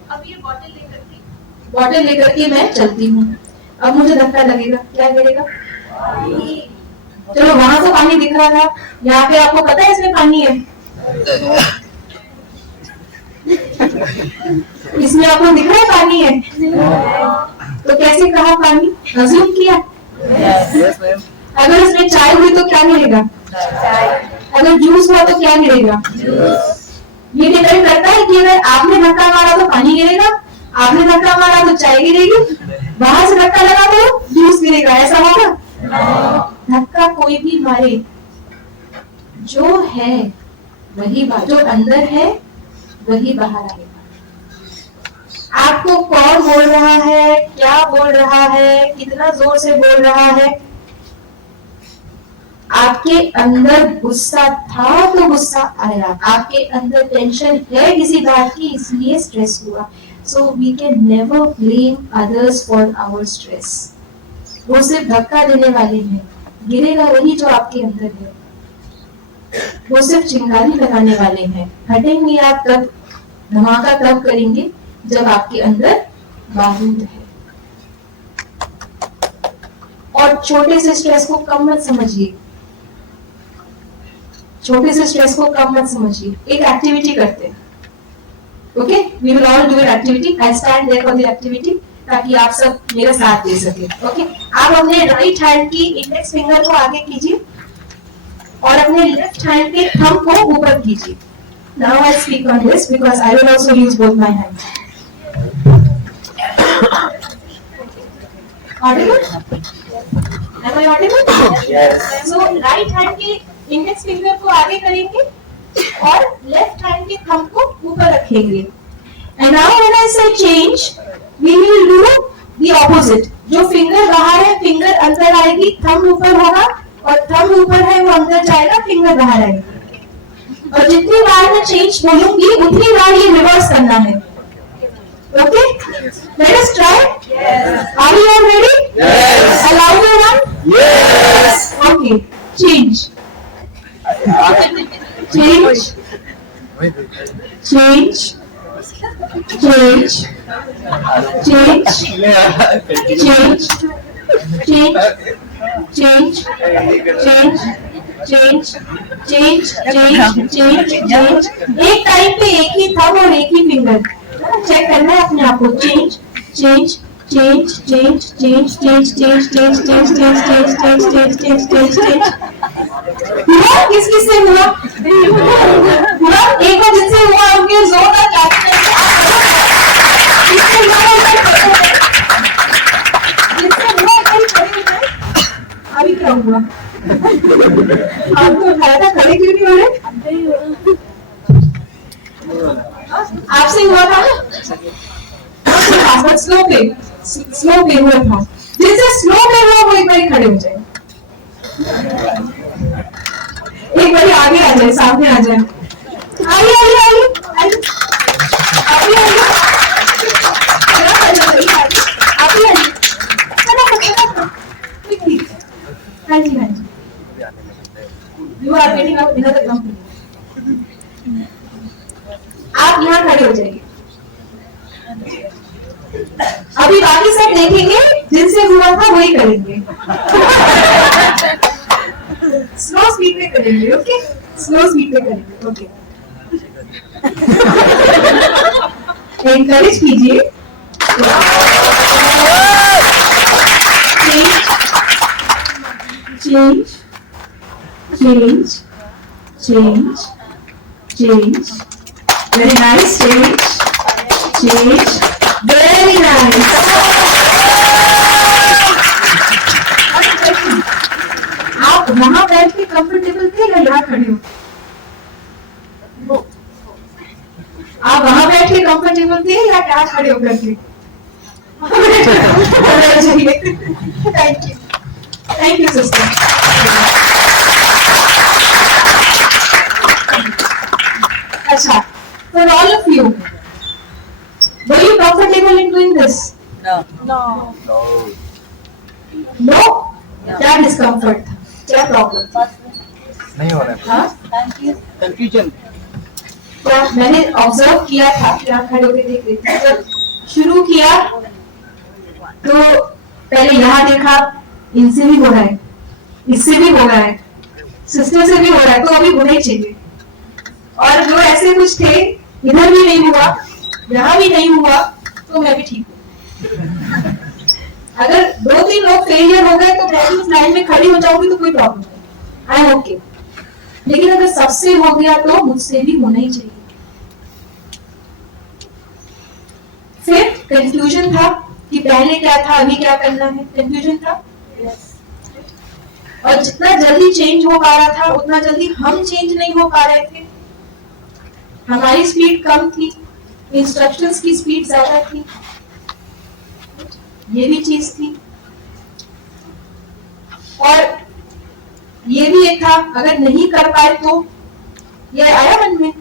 अब ये बॉटल लेकर के मैं चलती हूँ, अब मुझे धक्का लगेगा, क्या गिरेगा? चलो वहां से पानी दिख रहा था, यहाँ पे आपको पता है इसमें पानी है, इसमें आपको दिख रहा है पानी है, तो कैसे कहा पानी? अज्यूम किया। Yes, ma'am. अगर इसमें चाय हुई तो क्या गिरेगा? अगर जूस हुआ तो क्या गिरेगा? ये डिपेंड करता है कि अगर आपने धक्का मारा तो पानी गिरेगा, आपने धक्का मारा तो चाय गिरेगी, वहां से धक्का लगा तो जूस गिरेगा, ऐसा होगा? धक्का कोई भी मारे, जो है वही बात, जो अंदर है वही बाहर आएगा। आपको कौन बोल रहा है, क्या बोल रहा है, कितना जोर से बोल रहा है, आपके अंदर गुस्सा था तो गुस्सा आया, आपके अंदर टेंशन है किसी बात की इसलिए स्ट्रेस हुआ. So we can never blame others for our stress. वो सिर्फ धक्का देने वाले हैं, गिरेगा वही जो आपके अंदर है. वो सिर्फ चिंगारी लगाने वाले हैं, हटेंगे आप तब, धमाका तब करेंगे जब आपके अंदर बारूद है. और छोटे से स्ट्रेस को कम मत समझिए, छोटे से स्ट्रेस को कम मत समझिए. एक एक्टिविटी करते हैं, okay? We will all do an activity. I stand there for the activity ताकि आप सब मेरे साथ दे सके. ओके? आप अपने राइट हैंड की इंडेक्स फिंगर को आगे कीजिए और अपने लेफ्ट हैंड के थंब को ऊपर कीजिए. Now I speak on this because I will also use both my hands. Audible? Am I audible? Yes. So right hand के इंडेक्स फिंगर को आगे करेंगे और लेफ्ट हैंड के थंब को ऊपर रखेंगे. And now when I say change, we will do the opposite. जो फिंगर बाहर है, फिंगर अंदर आएगी, थंब ऊपर होगा, और थंब ऊपर है वो अंदर जाएगा, फिंगर बाहर आएगी. और जितनी बार मैं चेंज बोलूंगी उतनी बार ये रिवर्स करना है. Okay? Let us try. Yes. Are you all ready? Yes. Allow me one. Yes. Okay. Change. Change. Change. Change. Change. Change. Change. Change. Change. Change. Change. एक टाइम पे एक ही थंब और एक ही फिंगर चेक करना है अपने आप को. Change change change change change change change change change change change change change change change. हुआ? किस किस से हुआ? हुआ? एक बार जिससे हुआ उनके जोरदार क्लैप करें. जिससे हुआ अभी क्या हुआ? आपको उठाया था, खड़े क्यों नहीं हो रहे? आपसे हुआ था ना? स्लो पे हुआ था. जिससे स्लो पे हुआ वो एक बार खड़े हो जाए, एक बार आगे आ जाए, सामने आ जाए. आइए आइए आइए आइए आइए आइए आइए. हाँ जी हाँ जी. You are getting up in the company. आप यहाँ खड़े हो जाइए. अभी बाकी सब देखेंगे, जिनसे हुआ था वही करेंगे. स्लो स्पीड पे करेंगे. ओके? स्लो स्पीड पे करेंगे. ओके? एनकरेज कीजिए. Change change change change. Very nice. Change. Change. Very nice. आप वहाँ बैठ के कंफर्टेबल थे या यहाँ खड़े हो? आप वहाँ बैठ के कंफर्टेबल थे या यहाँ खड़े होकर के? Thank you sister. अच्छा. For all of you, were you comfortable in doing this? No. No. No? क्या discomfort था? क्या problem? नहीं हो रहा है. हाँ? Thank you. Confusion. क्या मैंने ऑब्जर्व किया था, क्या खड़े होके देख रही थी. जब शुरू किया तो पहले यहाँ देखा, इनसे भी हो रहा है, इससे भी हो रहा है, सिस्टर से भी हो रहा है, तो अभी होना ही चाहिए. और जो ऐसे कुछ थे, इधर भी नहीं हुआ, यहाँ भी नहीं हुआ, तो मैं भी ठीक हूँ. अगर 2-3 लोग फेलियर हो गए तो मैं उस लाइन में खड़ी हो जाऊंगी तो कोई प्रॉब्लम नहीं. I am okay. लेकिन अगर सबसे हो गया तो मुझसे भी होना ही चाहिए. फिर कंफ्यूजन था कि पहले क्या था, अभी क्या करना है. कंफ्यूजन था. और जितना जल्दी चेंज हो पा रहा था उतना जल्दी हम चेंज नहीं हो पा रहे थे. हमारी स्पीड कम थी, इंस्ट्रक्शंस की स्पीड ज्यादा थी. ये भी चीज थी. और ये भी एक था, अगर नहीं कर पाए तो ये आया मन में,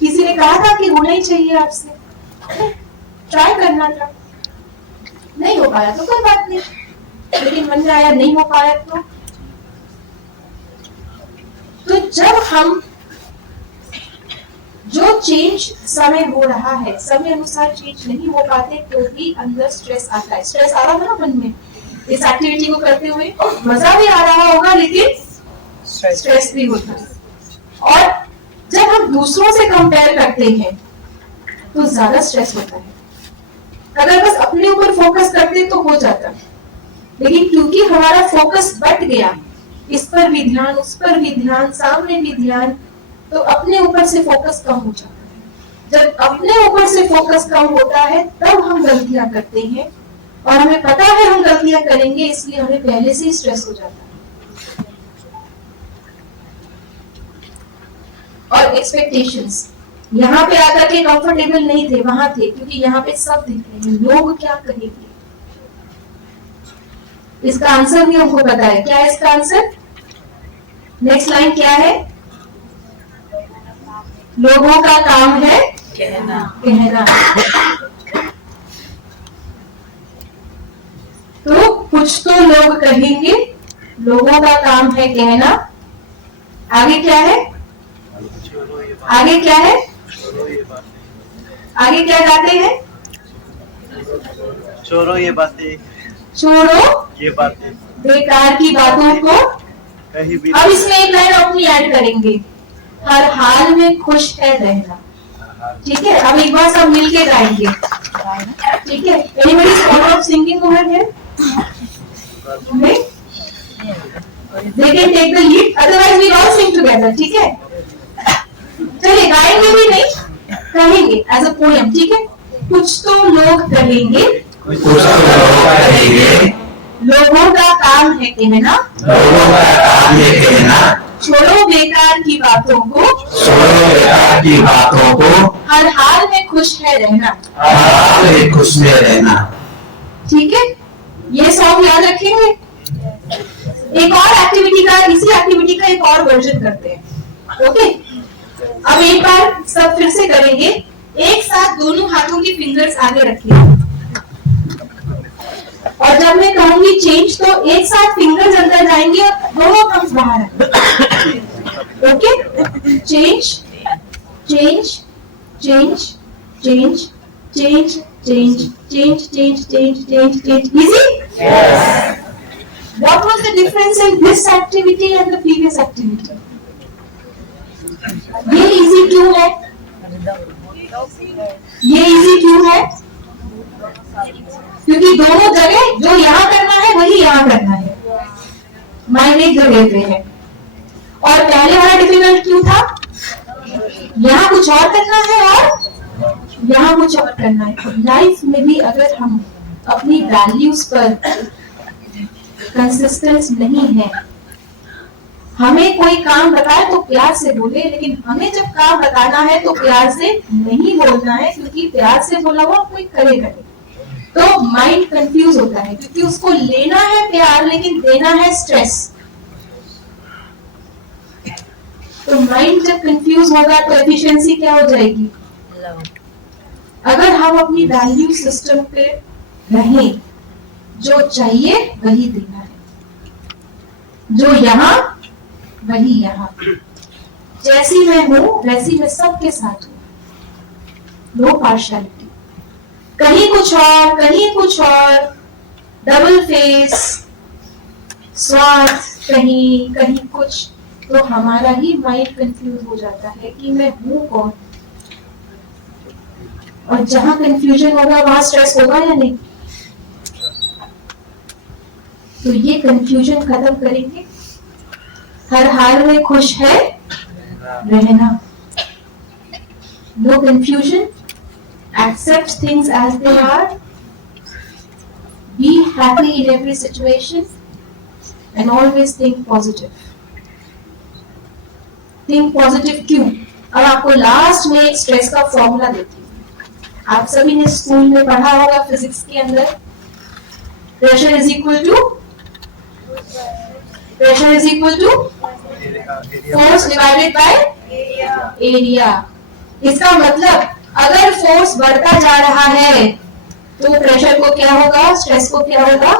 किसी ने कहा था कि होना ही चाहिए आपसे, ट्राई करना था, नहीं हो पाया तो कोई बात नहीं, लेकिन मन में आया नहीं हो पाया तो जब हम जो चेंज समय हो रहा है, समय अनुसार चेंज नहीं हो पाते तो भी अंदर स्ट्रेस आता है। स्ट्रेस आ रहा था ना मन में इस एक्टिविटी को करते हुए, मजा भी आ रहा होगा लेकिन स्ट्रेस भी होता है। और जब हम दूसरों से कंपेयर करते हैं तो ज्यादा स्ट्रेस होता है। अगर बस अपने ऊपर फोकस करते तो हो जाता, लेकिन क्योंकि हमारा फोकस बट गया, इस पर भी ध्यान, उस पर भी ध्यान, सामने भी ध्यान, तो अपने ऊपर से फोकस कम हो जाता है। जब अपने ऊपर से फोकस कम होता है तब हम गलतियां करते हैं, और हमें पता है हम गलतियां करेंगे, इसलिए हमें पहले से ही स्ट्रेस हो जाता है। और एक्सपेक्टेशंस, यहाँ पे आकर के कंफर्टेबल नहीं थे, वहां थे, क्योंकि यहाँ पे सब दिख रहे हैं, लोग क्या कहेंगे। इसका आंसर भी हमको पता है, क्या है इसका आंसर? नेक्स्ट लाइन क्या है? लोगों का काम है कहना। तो कुछ तो लोग कहेंगे, लोगों का काम है कहना। आगे क्या है? आगे क्या है? आगे क्या गाते हैं? छोड़ो ये बातें, छोड़ो ये बातें बेकार की बातों को। कहीं भी। अब इसमें एक लाइन अपनी ऐड करेंगे, हर हाल में खुश है रहना। ठीक है, अब एक बार सब मिलके गाएंगे। ठीक है, anybody thought of singing over here? They can take the lead, otherwise we all sing together. ठीक है, चलिए गाएंगे भी नहीं, कहेंगे एज अ पोएम। ठीक है, कुछ तो लोग कहेंगे, लोगों का काम है कहना, छोड़ो बेकार की बातों को, हर हाल में खुश है रहना। ठीक है, ये सॉन्ग याद रखेंगे। एक और एक्टिविटी का, इसी एक्टिविटी का एक और वर्जन करते हैं। ओके, अब एक बार सब फिर से करेंगे। एक साथ दोनों हाथों की फिंगर्स आगे रखिए, और जब मैं कहूंगी चेंज तो एक साथ फिंगर्स अंदर जाएंगे और दोनों थम्स बाहर आएंगे। Okay, change change change change change change change change change change change. Easy? What was the difference in this activity and the previous activity? ये easy क्यों है? ये easy क्यों है? क्योंकि दोनों जगह जो यहाँ करना है वही यहाँ करना है, माइंड एक जगह पे है। और पहले वाला डिफिकल्ट क्यों था? यहाँ कुछ और करना है और यहाँ कुछ और करना है। लाइफ में भी अगर हम अपनी वैल्यूज पर कंसिस्टेंस नहीं है, हमें कोई काम बताए तो प्यार से बोले, लेकिन हमें जब काम बताना है तो प्यार से नहीं बोलना है, क्योंकि प्यार से बोला हुआ कोई करेगा नहीं। तो माइंड कंफ्यूज होता है, क्योंकि उसको लेना है प्यार लेकिन देना है स्ट्रेस। तो माइंड जब कंफ्यूज होगा तो एफिशिएंसी क्या हो जाएगी? अगर हम अपनी वैल्यू सिस्टम पे रहें, जो चाहिए वही देना है, जो यहाँ वही यहाँ। जैसी मैं हूँ वैसी मैं सबके साथ हूँ, नो पार्शियलिटी। कहीं कुछ और, कहीं कुछ और, डबल फेस, स्वार्थ कहीं कहीं कुछ, तो हमारा ही माइंड कंफ्यूज हो जाता है कि मैं हूँ कौन। और जहां कंफ्यूजन होगा वहां स्ट्रेस होगा या नहीं? तो ये कंफ्यूजन खत्म करेंगे। हर हाल में खुश है रहना, no confusion, accept things as they are, be happy in every situation and always think positive. Think positive क्यों? अब आपको लास्ट में एक स्ट्रेस का फॉर्मूला देती हूँ। आप सभी ने स्कूल में पढ़ा होगा फिजिक्स के अंदर, pressure is equal to pressure is equal to force divided by area. इसका मतलब अगर फोर्स बढ़ता जा रहा है तो प्रेशर को क्या होगा, स्ट्रेस को क्या होगा?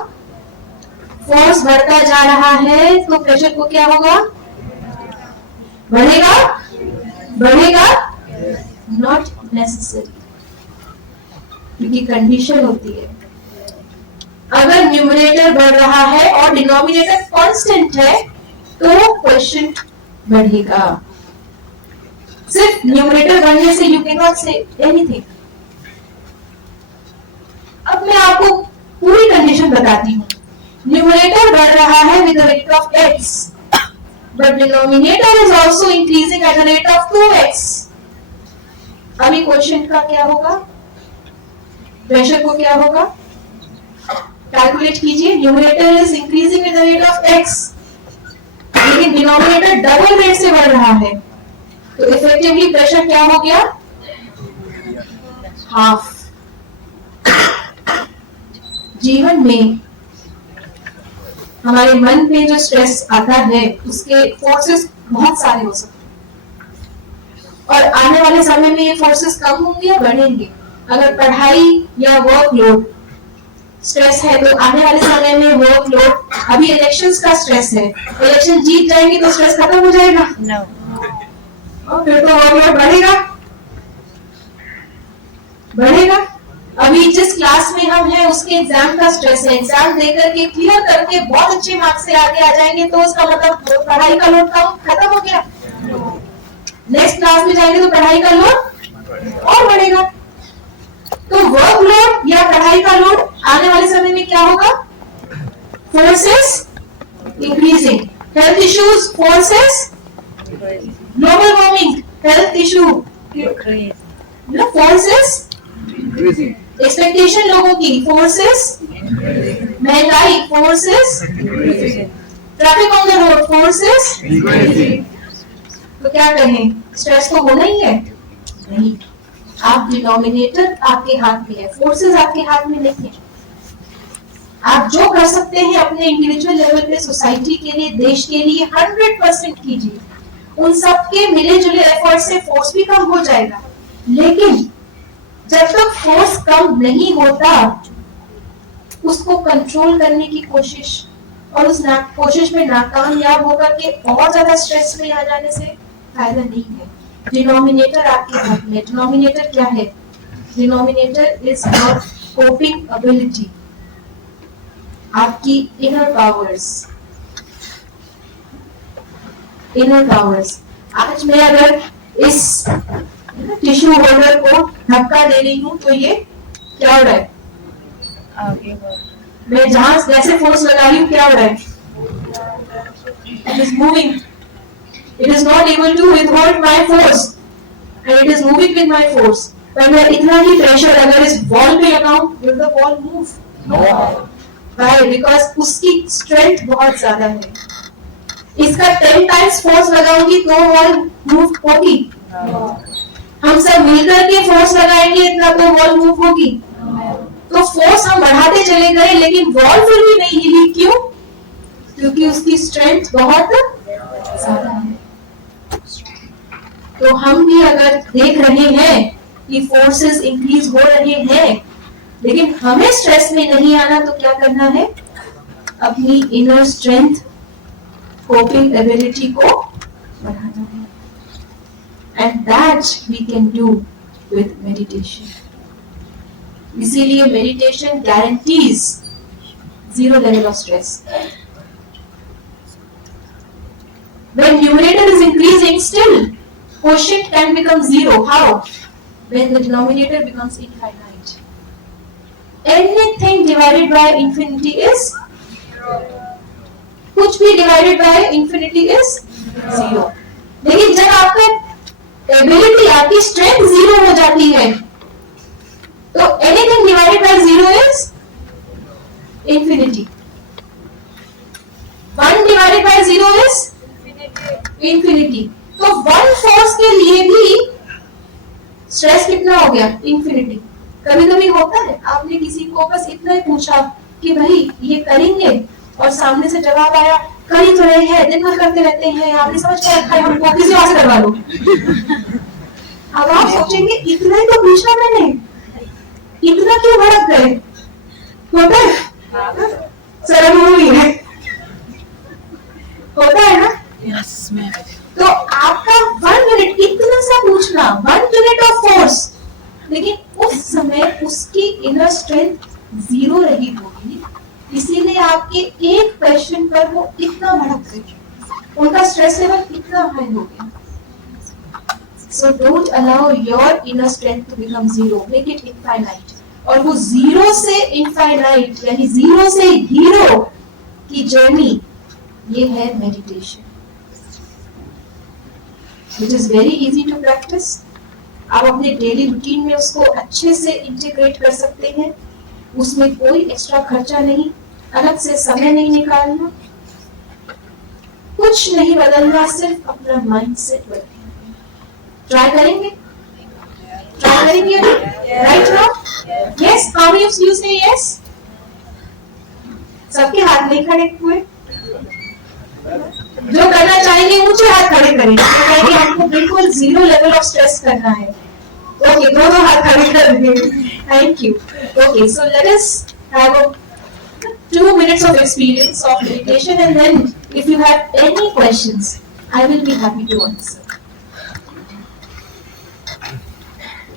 फोर्स बढ़ता जा रहा है तो प्रेशर को क्या होगा? बढ़ेगा? बढ़ेगा? नॉट नेसेसरी, क्योंकि कंडीशन होती है अगर न्यूमरेटर बढ़ रहा है और डिनोमिनेटर कांस्टेंट है तो क्वेश्चन बढ़ेगा। सिर्फ न्यूमरेटर बढ़ने से you can not say anything. अब मैं आपको पूरी कंडीशन बताती हूँ। न्यूमरेटर बढ़ रहा है with the rate of x, but denominator is also increasing at the rate of 2x। अभी क्वेश्चन का क्या होगा? प्रेशर को क्या होगा? कैलकुलेट कीजिए। Numerator is increasing with the rate of x, लेकिन डिनोमिनेटर डबल रेट से बढ़ रहा है, तो इफेक्टिवली प्रेशर क्या हो गया? हाफ। जीवन में हमारे मन पे जो स्ट्रेस आता है उसके फोर्सेस बहुत सारे हो सकते हैं, और आने वाले समय में ये फोर्सेस कम होंगे या बढ़ेंगे? अगर पढ़ाई या वर्कलोड स्ट्रेस है तो आने वाले समय में वर्कलोड, अभी इलेक्शंस का स्ट्रेस है, इलेक्शन जीत जाएंगे तो स्ट्रेस खत्म हो जाएगा, No. और फिर तो वर्कलोड बढ़ेगा। बढ़ेगा। अभी जिस क्लास में हम हैं उसके एग्जाम का स्ट्रेस है, एग्जाम देकर के क्लियर करके बहुत अच्छे मार्क्स से आगे आ जाएंगे तो उसका मतलब पढ़ाई का लोड कम खत्म हो गया। नेक्स्ट क्लास में जाएंगे तो पढ़ाई का लोड और बढ़ेगा। तो वर्कलोड या पढ़ाई का लोड आने वाले समय में क्या होगा? Forces increasing, health issues, forces, global warming, health issue, forces, expectation लोगों की, फोर्सेस, महंगाई, forces, traffic on the road, forces. तो क्या कहें, स्ट्रेस तो होना ही है? नहीं। आप डिनोमिनेटर आपके हाथ में है, फोर्सेस आपके हाथ में नहीं है। आप जो कर सकते हैं अपने इंडिविजुअल लेवल पे, सोसाइटी के लिए, देश के लिए 100% कीजिए। उन सबके मिले जुले एफर्ट से फोर्स भी कम हो जाएगा, लेकिन जब तक फोर्स कम नहीं होता उसको कंट्रोल करने की कोशिश, और उस कोशिश में नाकामयाब होकर के और ज्यादा स्ट्रेस में आ जाने से फायदा नहीं है। डिनोमिनेटर आपके हाथ में। डिनोमिनेटर क्या है? Denominator is your coping ability, आपकी इनर पावर्स। Inner powers. आज मैं अगर इस टिश्यू होल्डर को धक्का दे रही हूँ तो ये क्या हो रहा है? आगे बढ़। मैं जहां जैसे फोर्स लगा रही हूँ क्या हो रहा है? It is moving. It is not able to withhold my force, and it is moving with my force. पर मैं इतना ही प्रेशर अगर इस वॉल पे लगाऊं, will the wall move? No. Why? Because उसकी स्ट्रेंथ बहुत ज्यादा है। इसका 10 टाइम्स फोर्स लगाऊंगी तो वॉल मूव होगी। हम सब मिलकर के फोर्स लगाएंगे इतना तो वॉल मूव होगी। तो फोर्स हम बढ़ाते चले गए लेकिन वॉल फिर भी नहीं हिली। क्यों? क्योंकि उसकी स्ट्रेंथ बहुत ज्यादा है। तो हम भी अगर देख रहे हैं कि फोर्सेस इंक्रीज हो रहे हैं लेकिन हमें स्ट्रेस में नहीं आना, तो क्या करना है? अपनी इनर स्ट्रेंथ, कोपिंग एबिलिटी को बढ़ाना है। And that we can do with meditation. इसीलिए meditation guarantees zero level of stress. When numerator is increasing, still quotient can become zero. How? When the denominator becomes infinite. Anything divided by infinity is कुछ भी divided by infinity is zero. लेकिन जब आपका ability, आपकी strength zero हो जाती है तो anything divided by zero is infinity. 1 divided by zero is infinity. तो 1 फोर्स के लिए भी स्ट्रेस कितना हो गया? इंफिनिटी। कभी कभी होता है आपने किसी को बस इतना ही पूछा कि भाई ये करेंगे और सामने से जवाब आया कर ही तो रहे हैं, दिन भर करते रहते हैं, आपने समझ के रखा है हमको, किसी और से करवा लो। अब आप सोचेंगे इतना ही तो पूछा मैंने, इतना क्यों भड़क गए? होता है शर्म हुई है, होता है ना? तो आपका 1 मिनट इतना सा पूछना, 1 मिनट ऑफ फोर्स, लेकिन उस समय उसकी इनर स्ट्रेंथ 0 रही होगी, इसीलिए आपके एक क्वेश्चन पर वो इतना भड़क गए, उनका स्ट्रेस लेवल इतना हाई हो गया। So don't allow your inner strength to become 0, make it infinite. और वो 0 से infinite यानी 0 से हीरो की जर्नी, ये है meditation, which is very easy to practice. आप अपने डेली रूटीन में उसको अच्छे से इंटीग्रेट कर सकते हैं, उसमें कोई एक्स्ट्रा खर्चा नहीं, अलग से समय नहीं निकालना, कुछ नहीं बदलना, सिर्फ अपना माइंडसेट बदलना। ट्राई करेंगे? ट्राई करेंगे right now? Yes, how many of you से यस? सबके हाथ नहीं खड़े हुए, जो करना चाहेंगे ऊंचे हाथ खड़े करेंगे, क्योंकि हमको बिल्कुल 0 लेवल ऑफ स्ट्रेस करना है। ओके, दोनों हाथ खड़े कर दिए, thank you. Okay, so let us have a 2 minutes of experience of meditation, and then if you have any questions, I will be happy to answer.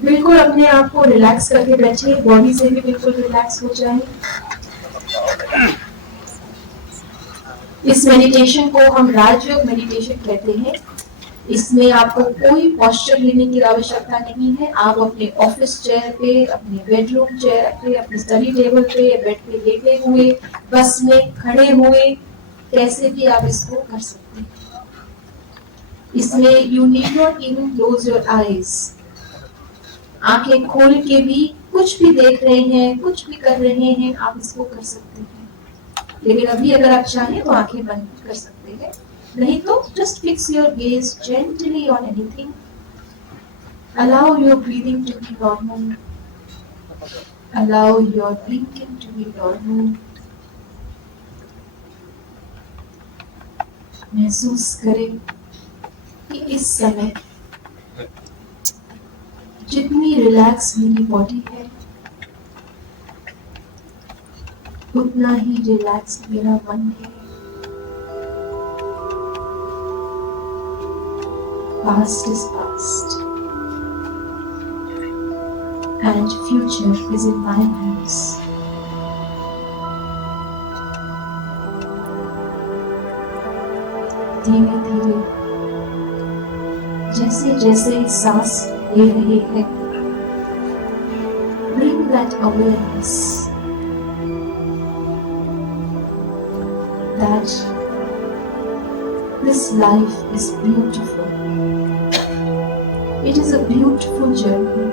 बिल्कुल अपने आप को रिलैक्स करके बैठिए, बॉडी से भी बिल्कुल रिलैक्स हो जाए। इस मेडिटेशन को हम राजयोग मेडिटेशन कहते हैं। इसमें आपको कोई पोस्चर लेने की आवश्यकता नहीं है। आप अपने ऑफिस चेयर पे, अपने बेडरूम चेयर पे, अपने स्टडी टेबल पे, बेड पे लेटे हुए, बस में खड़े हुए, कैसे भी आप इसको कर सकते हैं। इसमें you need not even close your eyes, आंखें खोल के भी कुछ भी देख रहे हैं, कुछ भी कर रहे हैं, आप इसको कर सकते हैं। लेकिन अभी अगर आप चाहें तो आंखें बंद कर सकते हैं, नहीं तो just fix your gaze gently on anything. Allow your breathing to be normal. Allow your thinking to be normal. महसूस करें कि इस समय जितनी रिलैक्स मेरी बॉडी है, उतना ही रिलैक्स मेरा मन है। Past is past, and future is in my hands. धीरे धीरे जैसे जैसे सांस ले रहे हैं, bring that awareness that this life is beautiful. It is a beautiful journey.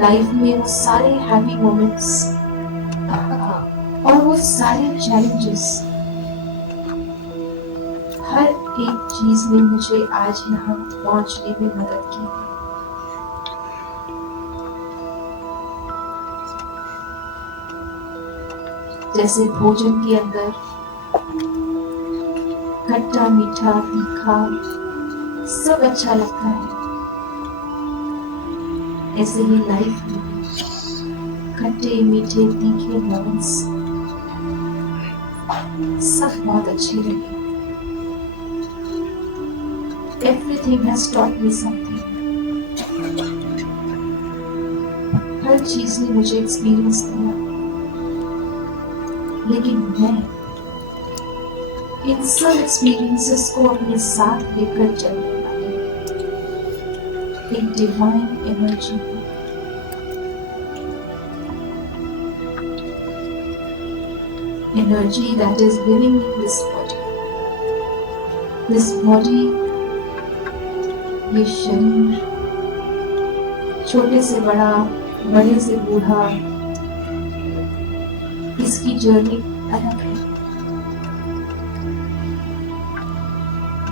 Life में वो सारे हैप्पी मोमेंट्स और वो सारे चैलेंजेस, हर एक चीज ने मुझे आज यहाँ पहुंचने में मदद की। जैसे भोजन के अंदर खट्टा मीठा तीखा सब अच्छा लगता है, ऐसे ही लाइफ में खट्टे मीठे तीखे मोमेंट्स सब बहुत अच्छे लगे। Everything has taught me something. हर चीज ने मुझे एक्सपीरियंस दिया, लेकिन मैं इन सब एक्सपीरियंसेस को अपने साथ लेकर चलने वाली एक डिवाइन एनर्जी हूँ। Energy that is living in this body. This body, ये शरीर, छोटे से बड़ा, बड़े से बूढ़ा, इसकी जर्नी अलग है,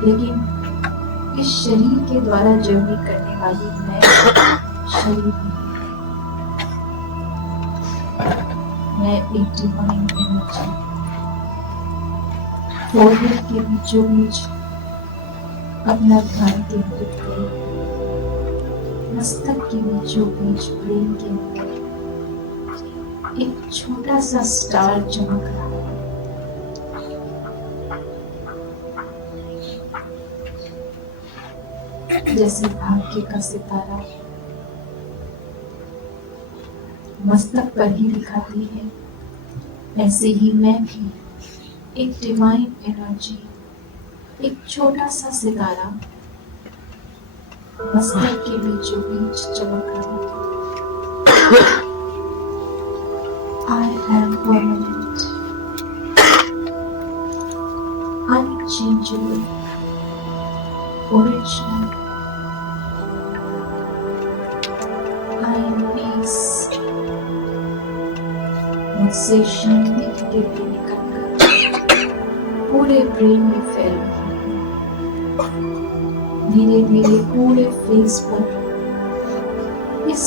लेकिन इस शरीर के द्वारा जर्नी करने वाली मैं शरीर हूँ। मैं एक डिवाइन एनर्जी, फोरहेड के बीचों बीच अपना ध्यान केंद्रित करें। मस्तक के बीचों बीच ब्रेन के अंदर एक छोटा सा स्टार चमक रहा है। जैसे भाग्य का सितारा मस्तक पर ही दिखाती है, ऐसे ही मैं भी एक डिवाइन एनर्जी, एक छोटा सा सितारा मस्तक के बीचों बीच चमक रहा है। I am permanent, unchangeable, original. I am peace. मुझसे शांति की किरणें निकलकर पूरे ब्रेन में फैल रही है। धीरे धीरे पूरे फेस पर इस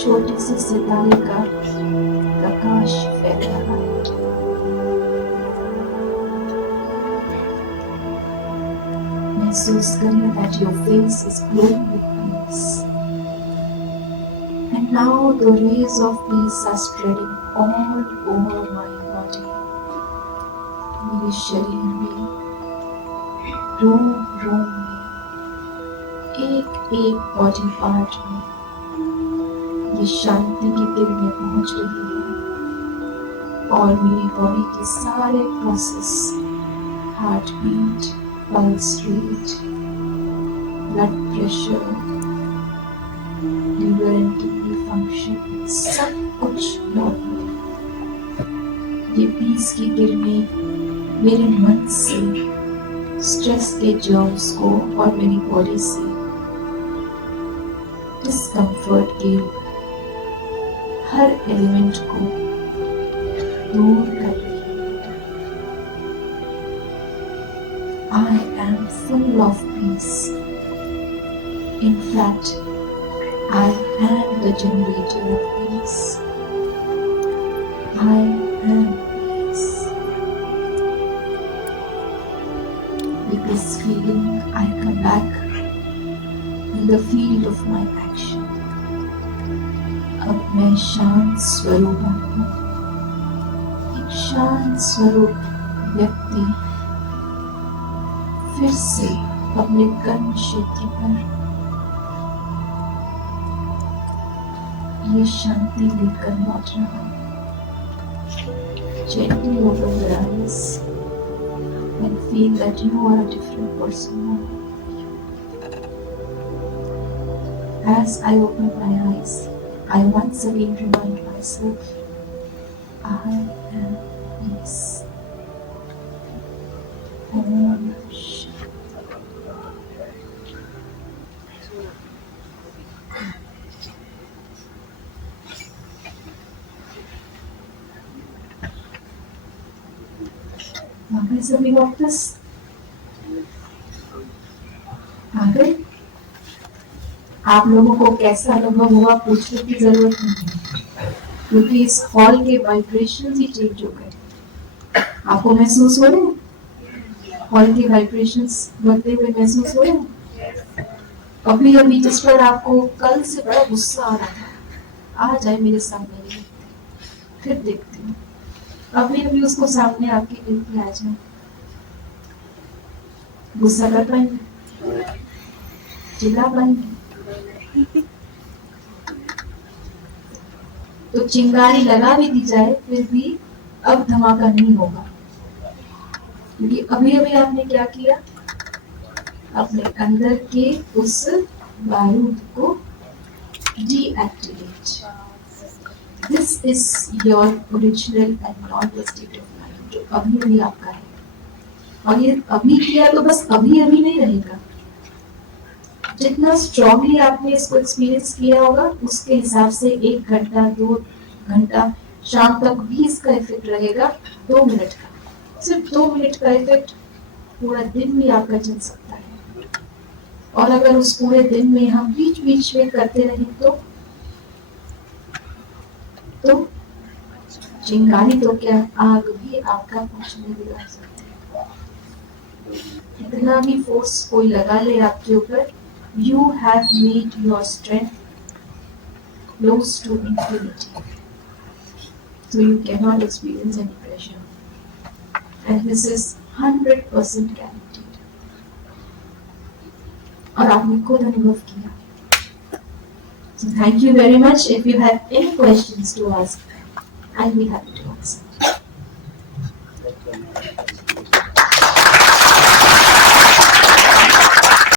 छोटे से सितारे का प्रकाश फैल रहा है। महसूस करें that your face is glowing with peace. And now the rays of peace are spreading all over my body. मेरे शरीर में, रोम रोम में, एक एक बॉडी पार्ट में ये शांति की किरणें पहुंच रही है और मेरी बॉडी के सारे process, heart beat, pulse rate, blood pressure, liver and kidney function, सब कुछ नॉर्मल है। ये पीस की किरणें मेरे मन से स्ट्रेस के जर्म्स को और मेरी बॉडी से डिस्कम्फर्ट के हर एलिमेंट को दूर कर रही है। I am full of peace. In fact, I am the generator of peace. I am peace. With this feeling, I come back in the field of my action. अब मैं शांत स्वरूप हूँ, एक शांत स्वरूप व्यक्ति फिर से अपने कर्म क्षेत्र पर ये शांति लेकर लौट रहा है। Gently open your eyes and feel that you are a different person now. As I open my eyes, I once again remind myself, I am peace. Om वापस सभी वापस आ गए। आप लोगों को कैसा अनुभव हुआ पूछने की जरूरत नहीं है, क्योंकि इस हॉल के वाइब्रेशन ही चेंज हो गए। आपको महसूस हो रहे हैं? हॉल के वाइब्रेशंस बढ़ते हुए महसूस हो रहे हैं? अभी अभी जिस पर आपको कल से बड़ा गुस्सा आ रहा था, आ जाए मेरे सामने, फिर देखते हैं। अभी अभी उसको सामने आपके बिल्कुल आ जाए। गुस्सा कर पाएंगे? चिल्ला पाएंगे? तो चिंगारी लगा भी दी जाए फिर भी अब धमाका नहीं होगा, क्योंकि अभी अभी आपने क्या किया? अपने अंदर के उस बारूद को deactivate. This is your original and non-destructive mind, जो अभी अभी आपका है। और ये अभी किया तो बस अभी अभी नहीं रहेगा। जितना स्ट्रॉन्गली आपने इसको एक्सपीरियंस किया होगा, उसके हिसाब से 1 घंटा 2 घंटा शाम तक भी इसका इफेक्ट रहेगा। 2 मिनट का, सिर्फ 2 मिनट का इफेक्ट पूरा दिन भी आपका चल सकता है। और अगर उस पूरे दिन में हम बीच बीच में करते रहें तो चिंगारी तो क्या, आग भी आपका कुछ नहीं बिगाड़ सकती। कितना भी फोर्स कोई लगा ले आपके ऊपर, you have made your strength close to infinity. So you cannot experience any pressure. And this is 100% guaranteed. और आपने खुद अनुभव किया. So thank you very much. If you have any questions to ask, I'll be happy to answer.